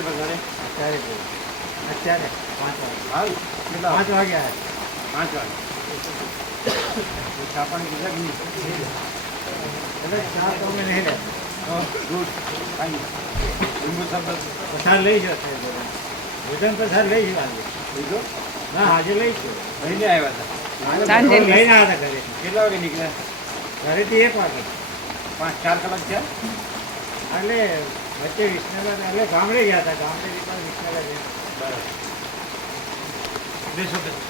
ક્યારે પગારે? અત્યારે 5 વાગ્યા. 5 વાગે. ચા પાણી કીધા કે નહીં? એટલે ચા તો અમે નહીં લે. દૂધ ખાઈ લીંબુ શરબત પસાર લઈ જશે ભોજન પસાર લઈ જવાનું. લીધો? ના આજે લઈશું. લઈને આવ્યા હતા. સાંજે લઈને આવ્યા હતા ઘરે. કેટલા વાગે નીકળ્યા? ઘરેથી 1 વાગે. 5-4 કલાક થયા? એટલે વચ્ચે વિસનગર એટલે ગામડે ગયા હતા. ગામડે વિસનગર ગયા. બરાબર. બેસો બેસો.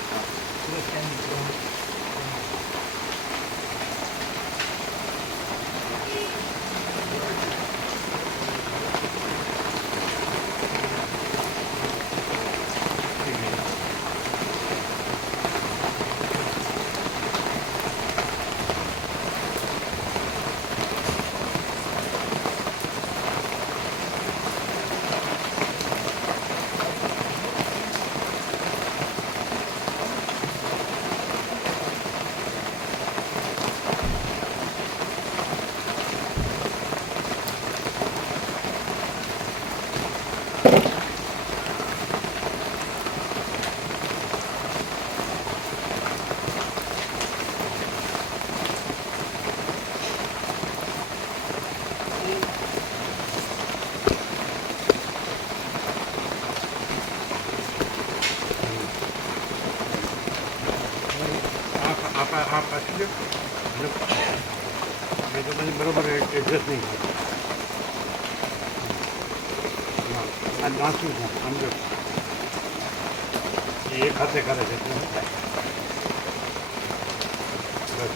आप पाછી મેં તો પછી બરોબર એડજસ્ટ નહીં કર્યું. આ નાસું છે સમજો એ ખાતે કરે છે શું થાય બસ.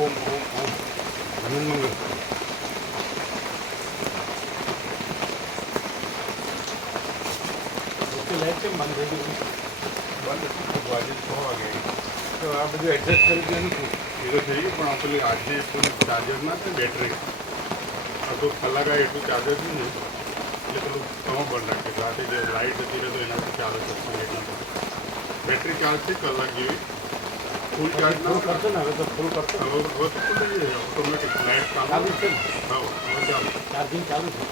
ઓમ ઓમ ઓમ હનુમાન મંગળ. લાઈટ કેમ બંધ થઈ ગયું? બંધ આજે 6 વાગે તો આ બધું એડજસ્ટ કરી દેવાનું હતું. હીરો થઈ ગયું પણ પેલી આજે પેલું ચાર્જર ના થાય બેટરી અડધો કલાક આવે એટલું ચાર્જર થયું ને એટલે પેલું તમે બંધ રાખે રાતે જે લાઇટ હતી રહે તો એનાથી ચાલે છે એટલા બેટરી ચાર્જ છે કલાક જેવી ફૂલ ચાર્જ ના કરશે ને હવે તો ફૂલ કરશે હવે તો ફૂલ થઈ જાય ઓટોમેટિક લાઇટ ચાલુ છે ને હા હવે ચાલુ ચાર્જિંગ ચાલુ છે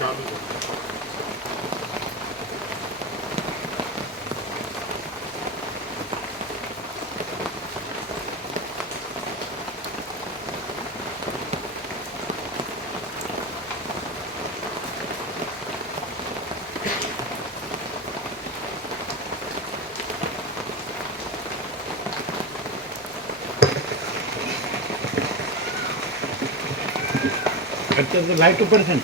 અત્યારે તો લાઇટ ઉપર છે ને.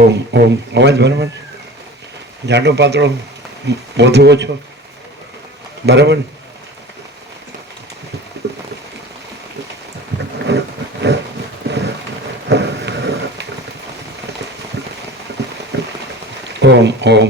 ઓમ ઓમ અવાજ બરાબર જાડો પાતળો વધુ ઓછો બરાબર. ઓમ ઓમ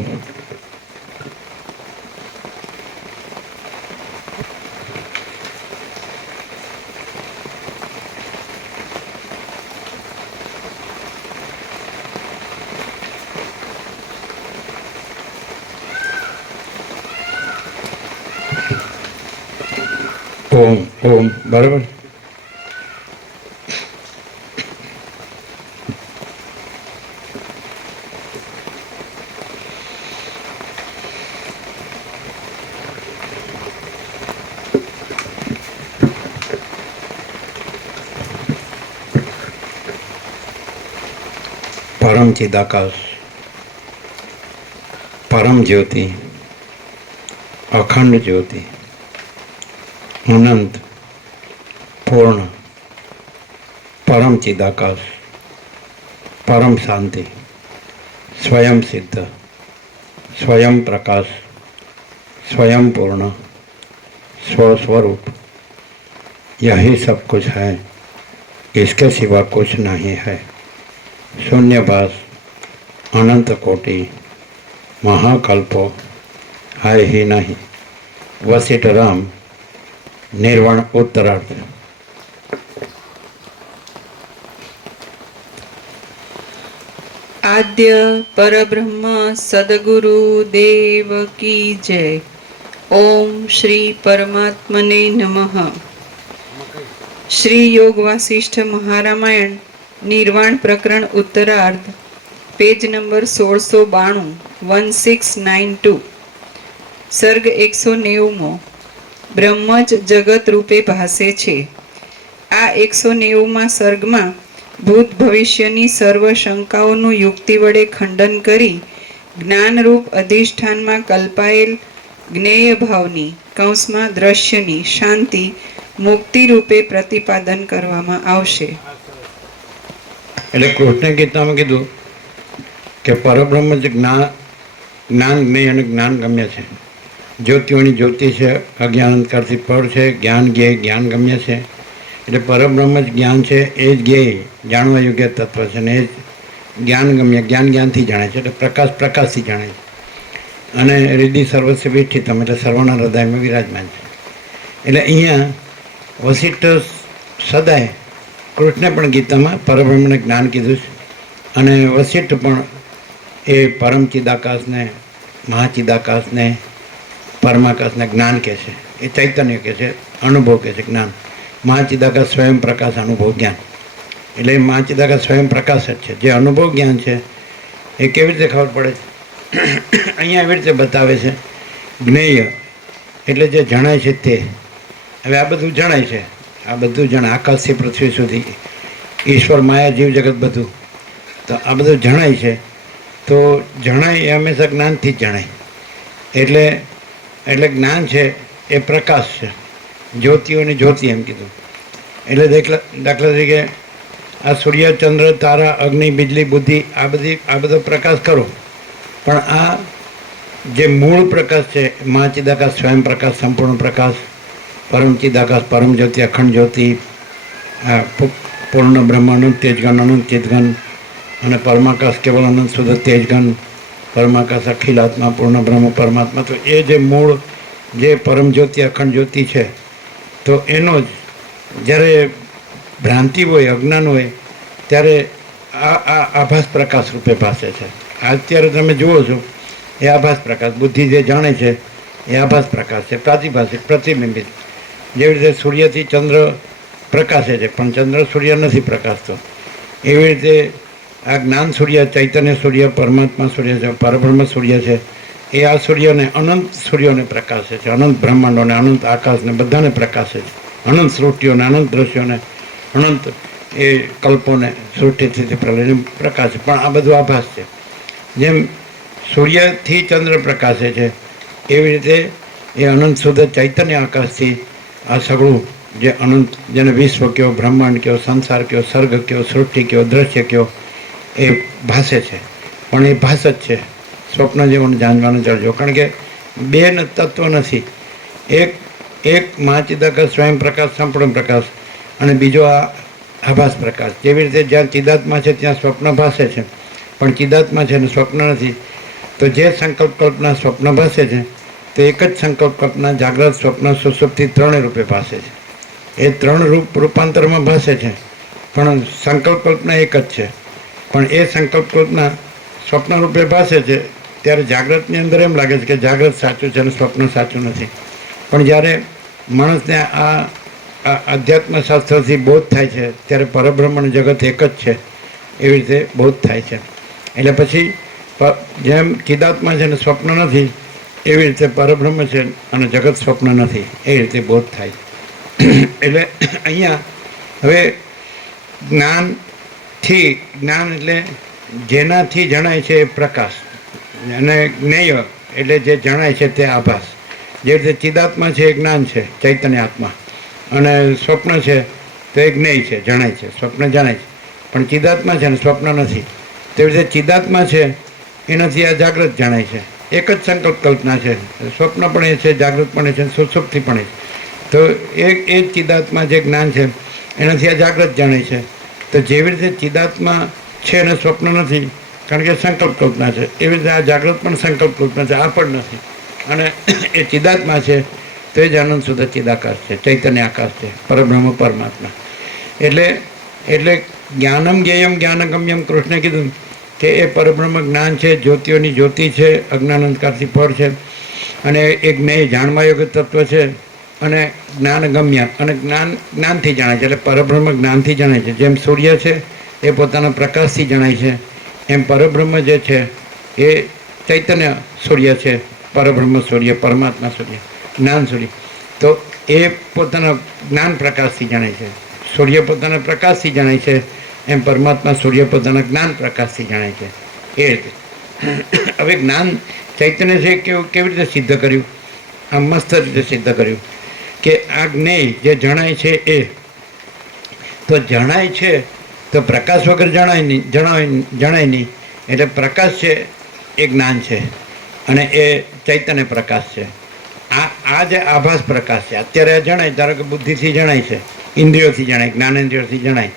ઓમ ઓમ બરાબર. પરમ ચિદાકાશ પરમ જ્યોતિ અખંડ જ્યોતિ અનંત પૂર્ણ પરમ ચિદાકાશ પરમ શાंति स्वयं सिद्ध स्वयं प्रकाश स्वयं पूर्ण स्वस्वरूप यही सब कुछ है, इसके सिवा कुछ नहीं है. शून्यभास अनंत कोटि महाकल्पो है ही नहीं. वशिष्ठ राम निर्वाण उत्तरार्थ. આદ્ય પરબ્રહ્મ સદગુરુ દેવ કી જય. ઓમ શ્રી પરમાત્મને નમઃ. શ્રી યોગ વાસિષ્ઠ મહારામાયણ નિર્વાણ પ્રકરણ ઉત્તરાર્ધ, પેજ નંબર 1692, 1692. સર્ગ 190. બ્રહ્મ જ જગત રૂપે ભાસે છે. આ 190માં સર્ગમાં ભૂત ભવિષ્યની સર્વ શંકાઓનું યુક્તિ વડે ખંડન કરી જ્ઞાનરૂપ અધિષ્ઠાનમાં કલ્પાયેલ જ્ઞેય ભાવની કૌંસમાં દ્રશ્યની શાંતિ મુક્તિ રૂપે પ્રતિપાદન કરવામાં આવશે. એટલે કૃષ્ણ ગીતામાં કીધું કે પરબ્રહ્મ જ જ્ઞાન જ્ઞેય અને જ્ઞાન ગમ્ય છે. જ્યોતિઓની જ્યોતિ છે, અજ્ઞાન અંધકારથી પર છે, જ્ઞાન જ્ઞેય જ્ઞાન ગમ્ય છે. એટલે પરબ્રહ્મ જ જ્ઞાન છે, એ જ જ્ઞેય જાણવા યોગ્ય તત્વ છે, અને એ જ જ્ઞાન ગમ્ય જ્ઞાનથી જાણે છે. એટલે પ્રકાશથી જાણે છે. અને હૃદય સર્વસ્વ વિઠ્ઠિતમ એટલે સર્વના હૃદયમાં વિરાજમાન છે. એટલે અહીંયા વશિષ્ઠ સદાય કૃષ્ણે પણ ગીતામાં પરબ્રહ્મને જ્ઞાન કીધું છે, અને વશિષ્ઠ પણ એ પરમ ચિદાકાશને, મહાચિદાકાશને, પરમાકાશને જ્ઞાન કહે છે. એ ચૈતન્ય કહે છે, અનુભવ કહે છે જ્ઞાન. મહાચિદાકાશ સ્વયં પ્રકાશ, અનુભવ જ્ઞાન. એટલે મહાચિદાકાશ સ્વયં પ્રકાશ જ છે. જે અનુભવ જ્ઞાન છે એ કેવી રીતે ખબર પડે છે? અહીંયા એવી રીતે બતાવે છે. જ્ઞેય એટલે જે જણાય છે તે. હવે આ બધું જણાય છે, આ બધું જણાય, આકાશથી પૃથ્વી સુધી, ઈશ્વર, માયા, જીવ જગત બધું. તો આ બધું જણાય છે. તો જણાય એ હંમેશા જ્ઞાનથી જ જણાય. એટલે જ્ઞાન છે એ પ્રકાશ છે, જ્યોતિઓની જ્યોતિ એમ કીધું. એટલે દાખલા તરીકે આ સૂર્ય, ચંદ્ર, તારા, અગ્નિ, બિજલી, બુદ્ધિ, આ બધો પ્રકાશ કરો, પણ આ જે મૂળ પ્રકાશ છે, મહાચિદાકાશ સ્વયં પ્રકાશ, સંપૂર્ણ પ્રકાશ, પરમ ચિદાકાશ, પરમ જ્યોતિ, અખંડ જ્યોતિ, પૂર્ણ બ્રહ્મ, અનંત તેજગન, અનંત ચિદગન, અને પરમાકાશ કેવલ અનંત શુદ્ધ તેજગન, પરમાકાશ અખિલ આત્મા, પૂર્ણ બ્રહ્મ પરમાત્મા. તો એ જે મૂળ જે પરમ જ્યોતિ, અખંડ જ્યોતિ છે, તો એનો જ જ્યારે ભ્રાંતિ હોય, અજ્ઞાન હોય, ત્યારે આ આભાસ પ્રકાશ રૂપે ભાસે છે. અત્યારે તમે જુઓ છો એ આભાસ પ્રકાશ, બુદ્ધિ જે જાણે છે એ આભાસ પ્રકાશ છે, પ્રાતિભાષિક, પ્રતિબિંબિત. જેવી રીતે સૂર્યથી ચંદ્ર પ્રકાશે છે, પણ ચંદ્ર સૂર્ય નથી પ્રકાશતો. એવી રીતે આ જ્ઞાન સૂર્ય, ચૈતન્ય સૂર્ય, પરમાત્મા સૂર્ય છે, પરબ્રહ્મ સૂર્ય છે, એ આ સૂર્યને, અનંત સૂર્યોને પ્રકાશે છે, અનંત બ્રહ્માંડોને, અનંત આકાશને બધાને પ્રકાશે છે, અનંત સૃષ્ટિઓને, અનંત દ્રશ્યોને, અનંત એ કલ્પોને, સૃષ્ટિથી પ્રલયને પ્રકાશે. પણ આ બધું આભાસ છે. જેમ સૂર્યથી ચંદ્ર પ્રકાશે છે, એવી રીતે એ અનંત શુદ્ધ ચૈતન્ય આકાશથી આ સગળું જે અનંત, જેને વિશ્વ કયો, બ્રહ્માંડ કયો, સંસાર કયો, સર્ગ કયો, સૃષ્ટિ કયો, દ્રશ્ય કયો, એ ભાસે છે. પણ એ ભાસ જ છે. સ્વપ્ન જેવું જાણવાનું ચડજો, કારણ કે બે તત્વ નથી. એક મહાચિદાકાશ સ્વયં પ્રકાશ, સંપૂર્ણ પ્રકાશ, અને બીજો આ આભાસ પ્રકાશ. જેવી રીતે જ્યાં ચિદાત્મા છે ત્યાં સ્વપ્ન ભાસે છે, પણ ચિદાત્મા છે ને સ્વપ્ન નથી. તો જે સંકલ્પ કલ્પના સ્વપ્ન ભાસે છે, તો એક જ સંકલ્પ કલ્પના જાગ્રત, સ્વપ્ન, સુષુપ્તિ ત્રણેય રૂપે ભાસે છે. એ ત્રણ રૂપાંતરમાં ભાસે છે, પણ સંકલ્પ કલ્પના એક જ છે. પણ એ સંકલ્પ કલ્પના સ્વપ્ન રૂપે ભાસે છે ત્યારે જાગ્રતની અંદર એમ લાગે છે કે જાગ્રત સાચું છે અને સ્વપ્ન સાચું નથી. પણ જ્યારે માણસને આ અધ્યાત્મશાસ્ત્રથી બોધ થાય છે ત્યારે પરબ્રહ્મણ જગત એક જ છે એવી રીતે બોધ થાય છે. એટલે પછી જેમ ચિદાત્મા છે ને સ્વપ્ન નથી, એવી રીતે પરબ્રહ્મ છે અને જગત સ્વપ્ન નથી, એ રીતે બોધ થાય. એટલે અહીંયા હવે જ્ઞાન એટલે જેનાથી જણાય છે એ પ્રકાશ, અને જ્ઞેય એટલે જે જણાય છે તે આભાસ. જે રીતે ચિદાત્મા છે એ જ્ઞાન છે, ચૈતન્ય આત્મા, અને સ્વપ્ન છે તો એ જ્ઞેય છે, જણાય છે, સ્વપ્ન જણાય છે. પણ ચિદાત્મા છે ને સ્વપ્ન નથી. તેવી રીતે ચિદાત્મા છે એનાથી આ જાગૃત જણાય છે. એક જ સંકલ્પ કલ્પના છે, સ્વપ્ન પણ એ છે, જાગૃત પણ એ છે, સુષુપ્તિ પણ એ છે. તો એ જ ચિદાત્મા જે જ્ઞાન છે એનાથી આ જાગૃત જણાય છે. તો જેવી રીતે ચિદાત્મા છે અને સ્વપ્ન નથી, કારણ કે સંકલ્પ કલ્પના છે, એવી રીતે આ જાગૃત પણ સંકલ્પ કલ્પના છે, આ પણ નથી. અને એ ચિદાત્મા છે તો એ જ આનંદ શુદ્ધ ચિદાકાશ છે, ચૈતન્ય આકાશ છે, પરબ્રહ્મ પરમાત્મા. એટલે જ્ઞાનમ જ્ઞેયમ જ્ઞાનગમ્યમ કૃષ્ણે કીધું કે એ પરબ્રહ્મ જ્ઞાન છે, જ્યોતિઓની જ્યોતિ છે, અજ્ઞાન અંધકારથી પર છે, અને એ જ્ઞેય જાણવા યોગ્ય તત્વ છે, અને જ્ઞાન ગમ્ય અને જ્ઞાનથી જણાય છે. એટલે પરબ્રહ્મ જ્ઞાનથી જણાય છે. જેમ સૂર્ય છે એ પોતાના પ્રકાશથી જણાય છે, એમ પરબ્રહ્મ જે છે એ ચૈતન્ય સૂર્ય છે, પરબ્રહ્મ સૂર્ય, પરમાત્મા સૂર્ય, જ્ઞાન સૂર્ય. તો એ પોતાના જ્ઞાન પ્રકાશથી જણાય છે. સૂર્ય પોતાના પ્રકાશથી જણાય છે, એમ પરમાત્મા સૂર્ય પોતાના જ્ઞાન પ્રકાશથી જણાય છે. એ રીતે હવે જ્ઞાન ચૈતન્ય છે કેવી રીતે સિદ્ધ કર્યું? આ મસ્ત રીતે સિદ્ધ કર્યું કે આ જ્ઞેય જે જણાય છે એ તો જણાય છે તો પ્રકાશ વગર જણાય નહીં. એટલે પ્રકાશ છે એ જ્ઞાન છે અને એ ચૈતન્ય પ્રકાશ છે. આ જે આભાસ પ્રકાશ છે અત્યારે જણાય, ધારો કે બુદ્ધિથી જણાય છે, ઇન્દ્રિયોથી જણાય, જ્ઞાનેન્દ્રિયોથી જણાય,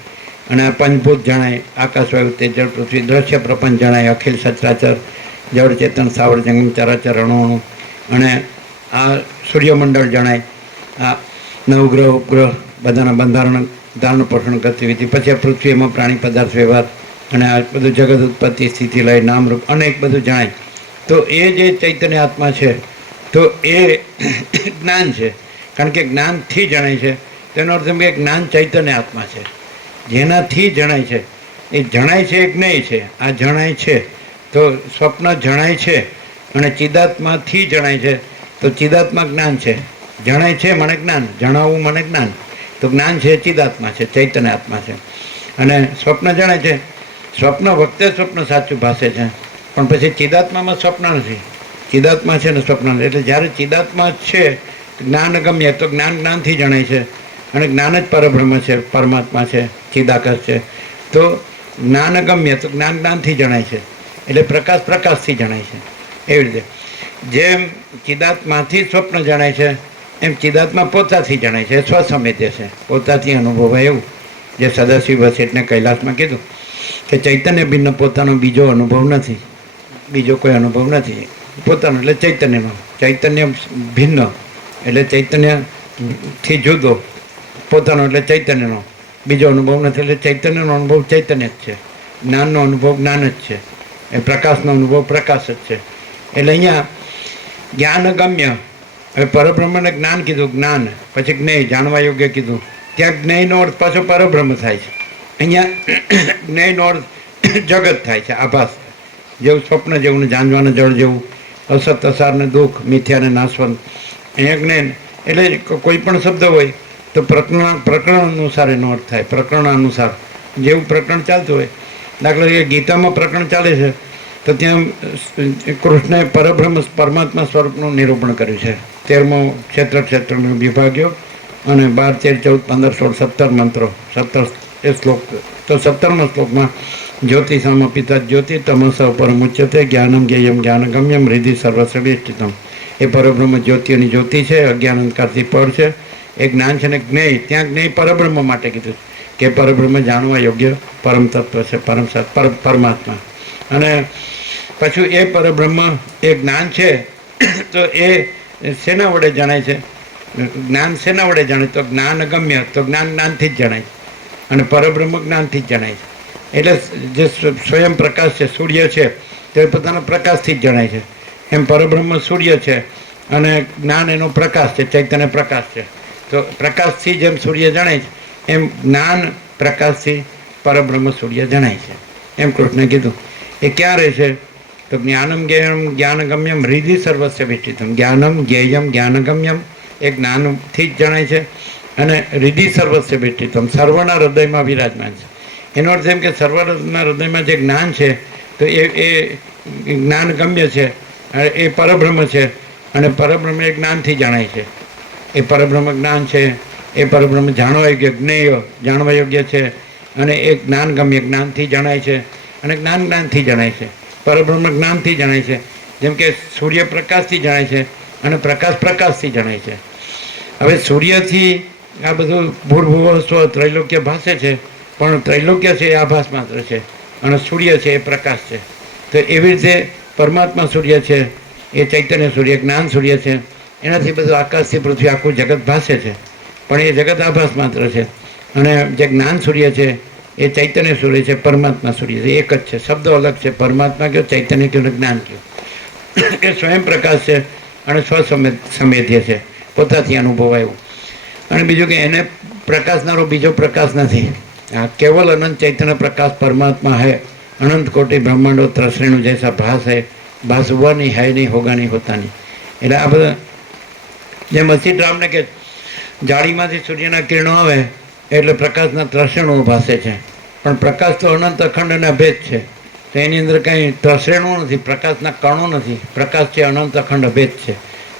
અને આ પંચભૂત જણાય, આકાશ વાયુ તેજ જળ પૃથ્વી, દ્રશ્ય પ્રપંચ જણાય, અખિલ સચરાચર જળ ચેતન સાવર જંગમ ચરાચર અણુ, અને આ સૂર્યમંડળ જણાય, આ નવગ્રહ ઉપગ્રહ બધાના બંધારણ ધારણ પોષણ ગતિવિધિ, પછી આ પૃથ્વી એમાં પ્રાણી પદાર્થ વ્યવહાર, અને આ બધું જગત ઉત્પત્તિ સ્થિતિ લય નામરૂપ અનેક બધું જણાય. તો એ જે ચૈતન્ય આત્મા છે તો એ જ્ઞાન છે, કારણ કે જ્ઞાનથી જણાય છે. તેનો અર્થ એમ કે જ્ઞાન ચૈતન્ય આત્મા છે, જેનાથી જણાય છે. એ જણાય છે એ જ્ઞેય છે. આ જણાય છે તો સ્વપ્ન જણાય છે, અને ચિદાત્માથી જણાય છે તો ચિદાત્મા જ્ઞાન છે. જણાય છે મને જ્ઞાન, જણાવવું મને જ્ઞાન. તો જ્ઞાન છે ચિદાત્મા છે, ચૈતન્ય આત્મા છે. અને સ્વપ્ન જણાય છે, સ્વપ્ન વખતે સ્વપ્ન સાચું ભાસે છે, પણ પછી ચિદાત્મામાં સ્વપ્ન નથી. ચિદાત્મા છે ને સ્વપ્ન નથી. એટલે જ્યારે ચિદાત્મા છે જ્ઞાન ગમ્ય તો જ્ઞાનથી જણાય છે, અને જ્ઞાન જ પરબ્રહ્મ છે, પરમાત્મા છે, ચિદાકાશ છે. તો જ્ઞાન ગમ્ય તો જ્ઞાનથી જણાય છે. એટલે પ્રકાશથી જણાય છે. એવી રીતે જેમ ચિદાત્માથી સ્વપ્ન જણાય છે, એમ ચિદાત્મા પોતાથી જણાય છે, સ્વસંવેદ્ય છે, પોતાથી અનુભવાય એવું. જે સદાશિવ વસેટને કૈલાસમાં કીધું કે ચૈતન્ય ભિન્ન પોતાનો બીજો અનુભવ નથી, બીજો કોઈ અનુભવ નથી પોતાનો. એટલે ચૈતન્યનો, ચૈતન્ય ભિન્ન એટલે ચૈતન્યથી જુદો, પોતાનો એટલે ચૈતન્યનો બીજો અનુભવ નથી. એટલે ચૈતન્યનો અનુભવ ચૈતન્ય જ છે, જ્ઞાનનો અનુભવ જ્ઞાન જ છે, એ પ્રકાશનો અનુભવ પ્રકાશ જ છે. એટલે અહીંયા જ્ઞાન ગમ્ય, હવે પરબ્રહ્મને જ્ઞાન કીધું, જ્ઞાન પછી જ્ઞેય જાણવા યોગ્ય કીધું. ત્યાં જ્ઞેયનો અર્થ પાછો પરબ્રહ્મ થાય છે. અહીંયા જ્ઞેયનો અર્થ જગત થાય છે, આભાસ, જેવું સ્વપ્ન જેવું ને જાંજવાના જળ જેવું, અસત અસાર ને દુઃખ, મિથ્યા ને નાશવંત. અહીંયા જ્ઞાન એટલે કોઈ પણ શબ્દ હોય તો પ્રકરણ અનુસાર એનો અર્થ થાય, પ્રકરણ અનુસાર જેવું પ્રકરણ ચાલતું હોય. દાખલા તરીકે ગીતામાં પ્રકરણ ચાલે છે તો ત્યાં કૃષ્ણએ પરબ્રહ્મ પરમાત્મા સ્વરૂપનું નિરૂપણ કર્યું છે. 13મો ક્ષેત્રનો વિભાગ્યો, અને 12, 13, 14, 15, 16, 17 મંત્રો, 17 એ શ્લોક. તો 17મા શ્લોકમાં જ્યોતિ સમપિતા જ્યોતિ તમસ પરમુચ્યતે જ્ઞાનમ જ્ઞેયમ જ્ઞાનગમ્યમ હૃદિ સર્વશ્રેષ્ઠિતમ. એ પરબ્રહ્મ જ્યોતિઓની જ્યોતિ છે, અજ્ઞાન અંધકારથી પર છે, એ જ્ઞાન છે. ને જ્ઞેય, ત્યાં જ્ઞેય પરબ્રહ્મ માટે કીધું કે પરબ્રહ્મ જાણવા યોગ્ય પરમ તત્વ છે, પરમાત્મા. અને પાછું એ પરબ્રહ્મ એ જ્ઞાન છે તો એ શેના વડે જણાય છે? જ્ઞાન શેના વડે જણાય? તો જ્ઞાન ગમ્ય, તો જ્ઞાનથી જ જણાય, અને પરબ્રહ્મ જ્ઞાનથી જ જણાય છે. એટલે જે સ્વયં પ્રકાશ છે, સૂર્ય છે, તે પોતાના પ્રકાશથી જ જણાય છે. એમ પરબ્રહ્મ સૂર્ય છે, અને જ્ઞાન એનો પ્રકાશ છે, ચૈતન્ય પ્રકાશ છે. તો પ્રકાશથી જેમ સૂર્ય જણાય છે, એમ જ્ઞાન પ્રકાશથી પરબ્રહ્મ સૂર્ય જણાય છે. એમ કૃષ્ણે કીધું. એ ક્યાં રહે છે? તો જ્ઞાનમ જ્ઞેયમ જ્ઞાનગમ્યમ હૃદિ સર્વસ્ય વિષ્ટિતમ. જ્ઞાનમ જ્ઞેયમ જ્ઞાનગમ્યમ એ જ્ઞાનથી જ જણાય છે, અને હૃદિ સર્વસ્ય વિષ્ટિતમ સર્વના હૃદયમાં વિરાજમાન છે. એનો અર્થ એમ કે સર્વના હૃદયમાં જે જ્ઞાન છે તો એ જ્ઞાન ગમ્ય છે, એ પરબ્રહ્મ છે, અને પરબ્રહ્મ એ જ્ઞાનથી જણાય છે. એ પરબ્રહ્મ જ્ઞાન છે, એ પરબ્રહ્મ જાણવા યોગ્ય, જ્ઞેય જાણવા યોગ્ય છે, અને એ જ્ઞાન ગમ્ય જ્ઞાનથી જણાય છે, અને જ્ઞાનથી જણાય છે. પરબ્રહ્મ જ્ઞાનથી જણાય છે, જેમ કે સૂર્ય પ્રકાશથી જણાય છે, અને પ્રકાશથી જણાય છે. હવે સૂર્યથી આ બધું ભૂર્ભુવ સ્વ ત્રૈલોક્ય ભાસે છે, પણ ત્રૈલોક્ય છે એ આભાસ માત્ર છે, અને સૂર્ય છે એ પ્રકાશ છે. તો એવી રીતે પરમાત્મા સૂર્ય છે, એ ચૈતન્ય સૂર્ય, જ્ઞાન સૂર્ય છે. એનાથી બધું આકાશથી પૃથ્વી આખું જગત ભાસે છે, પણ એ જગત આભાસ માત્ર છે. અને જે જ્ઞાન સૂર્ય છે એ ચૈતન્ય સૂર્ય છે, પરમાત્મા સૂર્ય છે, એક જ છે. શબ્દો અલગ છે. પરમાત્મા કયો, ચૈતન્ય કયો, જ્ઞાન કયો. એ સ્વયં પ્રકાશ છે અને સ્વસંવેદ્ય છે, પોતાથી અનુભવાયું. અને બીજું કે એને પ્રકાશનારો બીજો પ્રકાશ નથી. આ કેવલ અનંત ચૈતન્ય પ્રકાશ પરમાत्मा है. अनंत कोटि ब्रह्मांडो त्रसरेणु जैसा भास है. भास हुआ नहीं, है नहीं, होगा नहीं, होता नहीं. એટલે આ બધા જેમ અસિત રામને કે જાળીમાંથી સૂર્યના કિરણો આવે એટલે પ્રકાશના ત્રસેણુઓ ભાસે છે, પણ પ્રકાશ તો અનંત અખંડ અને અભેદ છે. તો એની અંદર કંઈ ત્રસેણું નથી, પ્રકાશના કણો નથી. પ્રકાશ છે અનંત અખંડ અભેદ છે.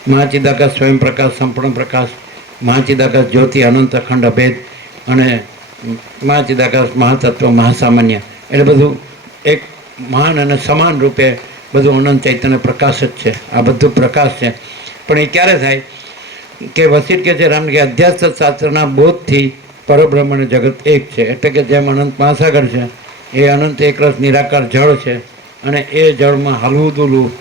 મહાચિદાકાશ સ્વયં પ્રકાશ, સંપૂર્ણ પ્રકાશ, મહાચિદાકાશ જ્યોતિ, અનંત અખંડ અભેદ અને મહાચિદાકાશ મહાતત્વ, મહાસામાન્ય. એટલે બધું એક મહાન અને સમાન રૂપે બધું અનંત ચૈતન્ય પ્રકાશ જ છે. આ બધું પ્રકાશ છે. પણ એ ક્યારે થાય કે વસિત કે છે રામ કે અધ્યાત્મ શાસ્ત્રના બોધથી પરબ્રહ્મ અને જગત એક છે. એટલે કે જેમ અનંત મહાસાગર છે એ અનંત એકરસ નિરાકાર જળ છે અને એ જળમાં હલવું દુલવું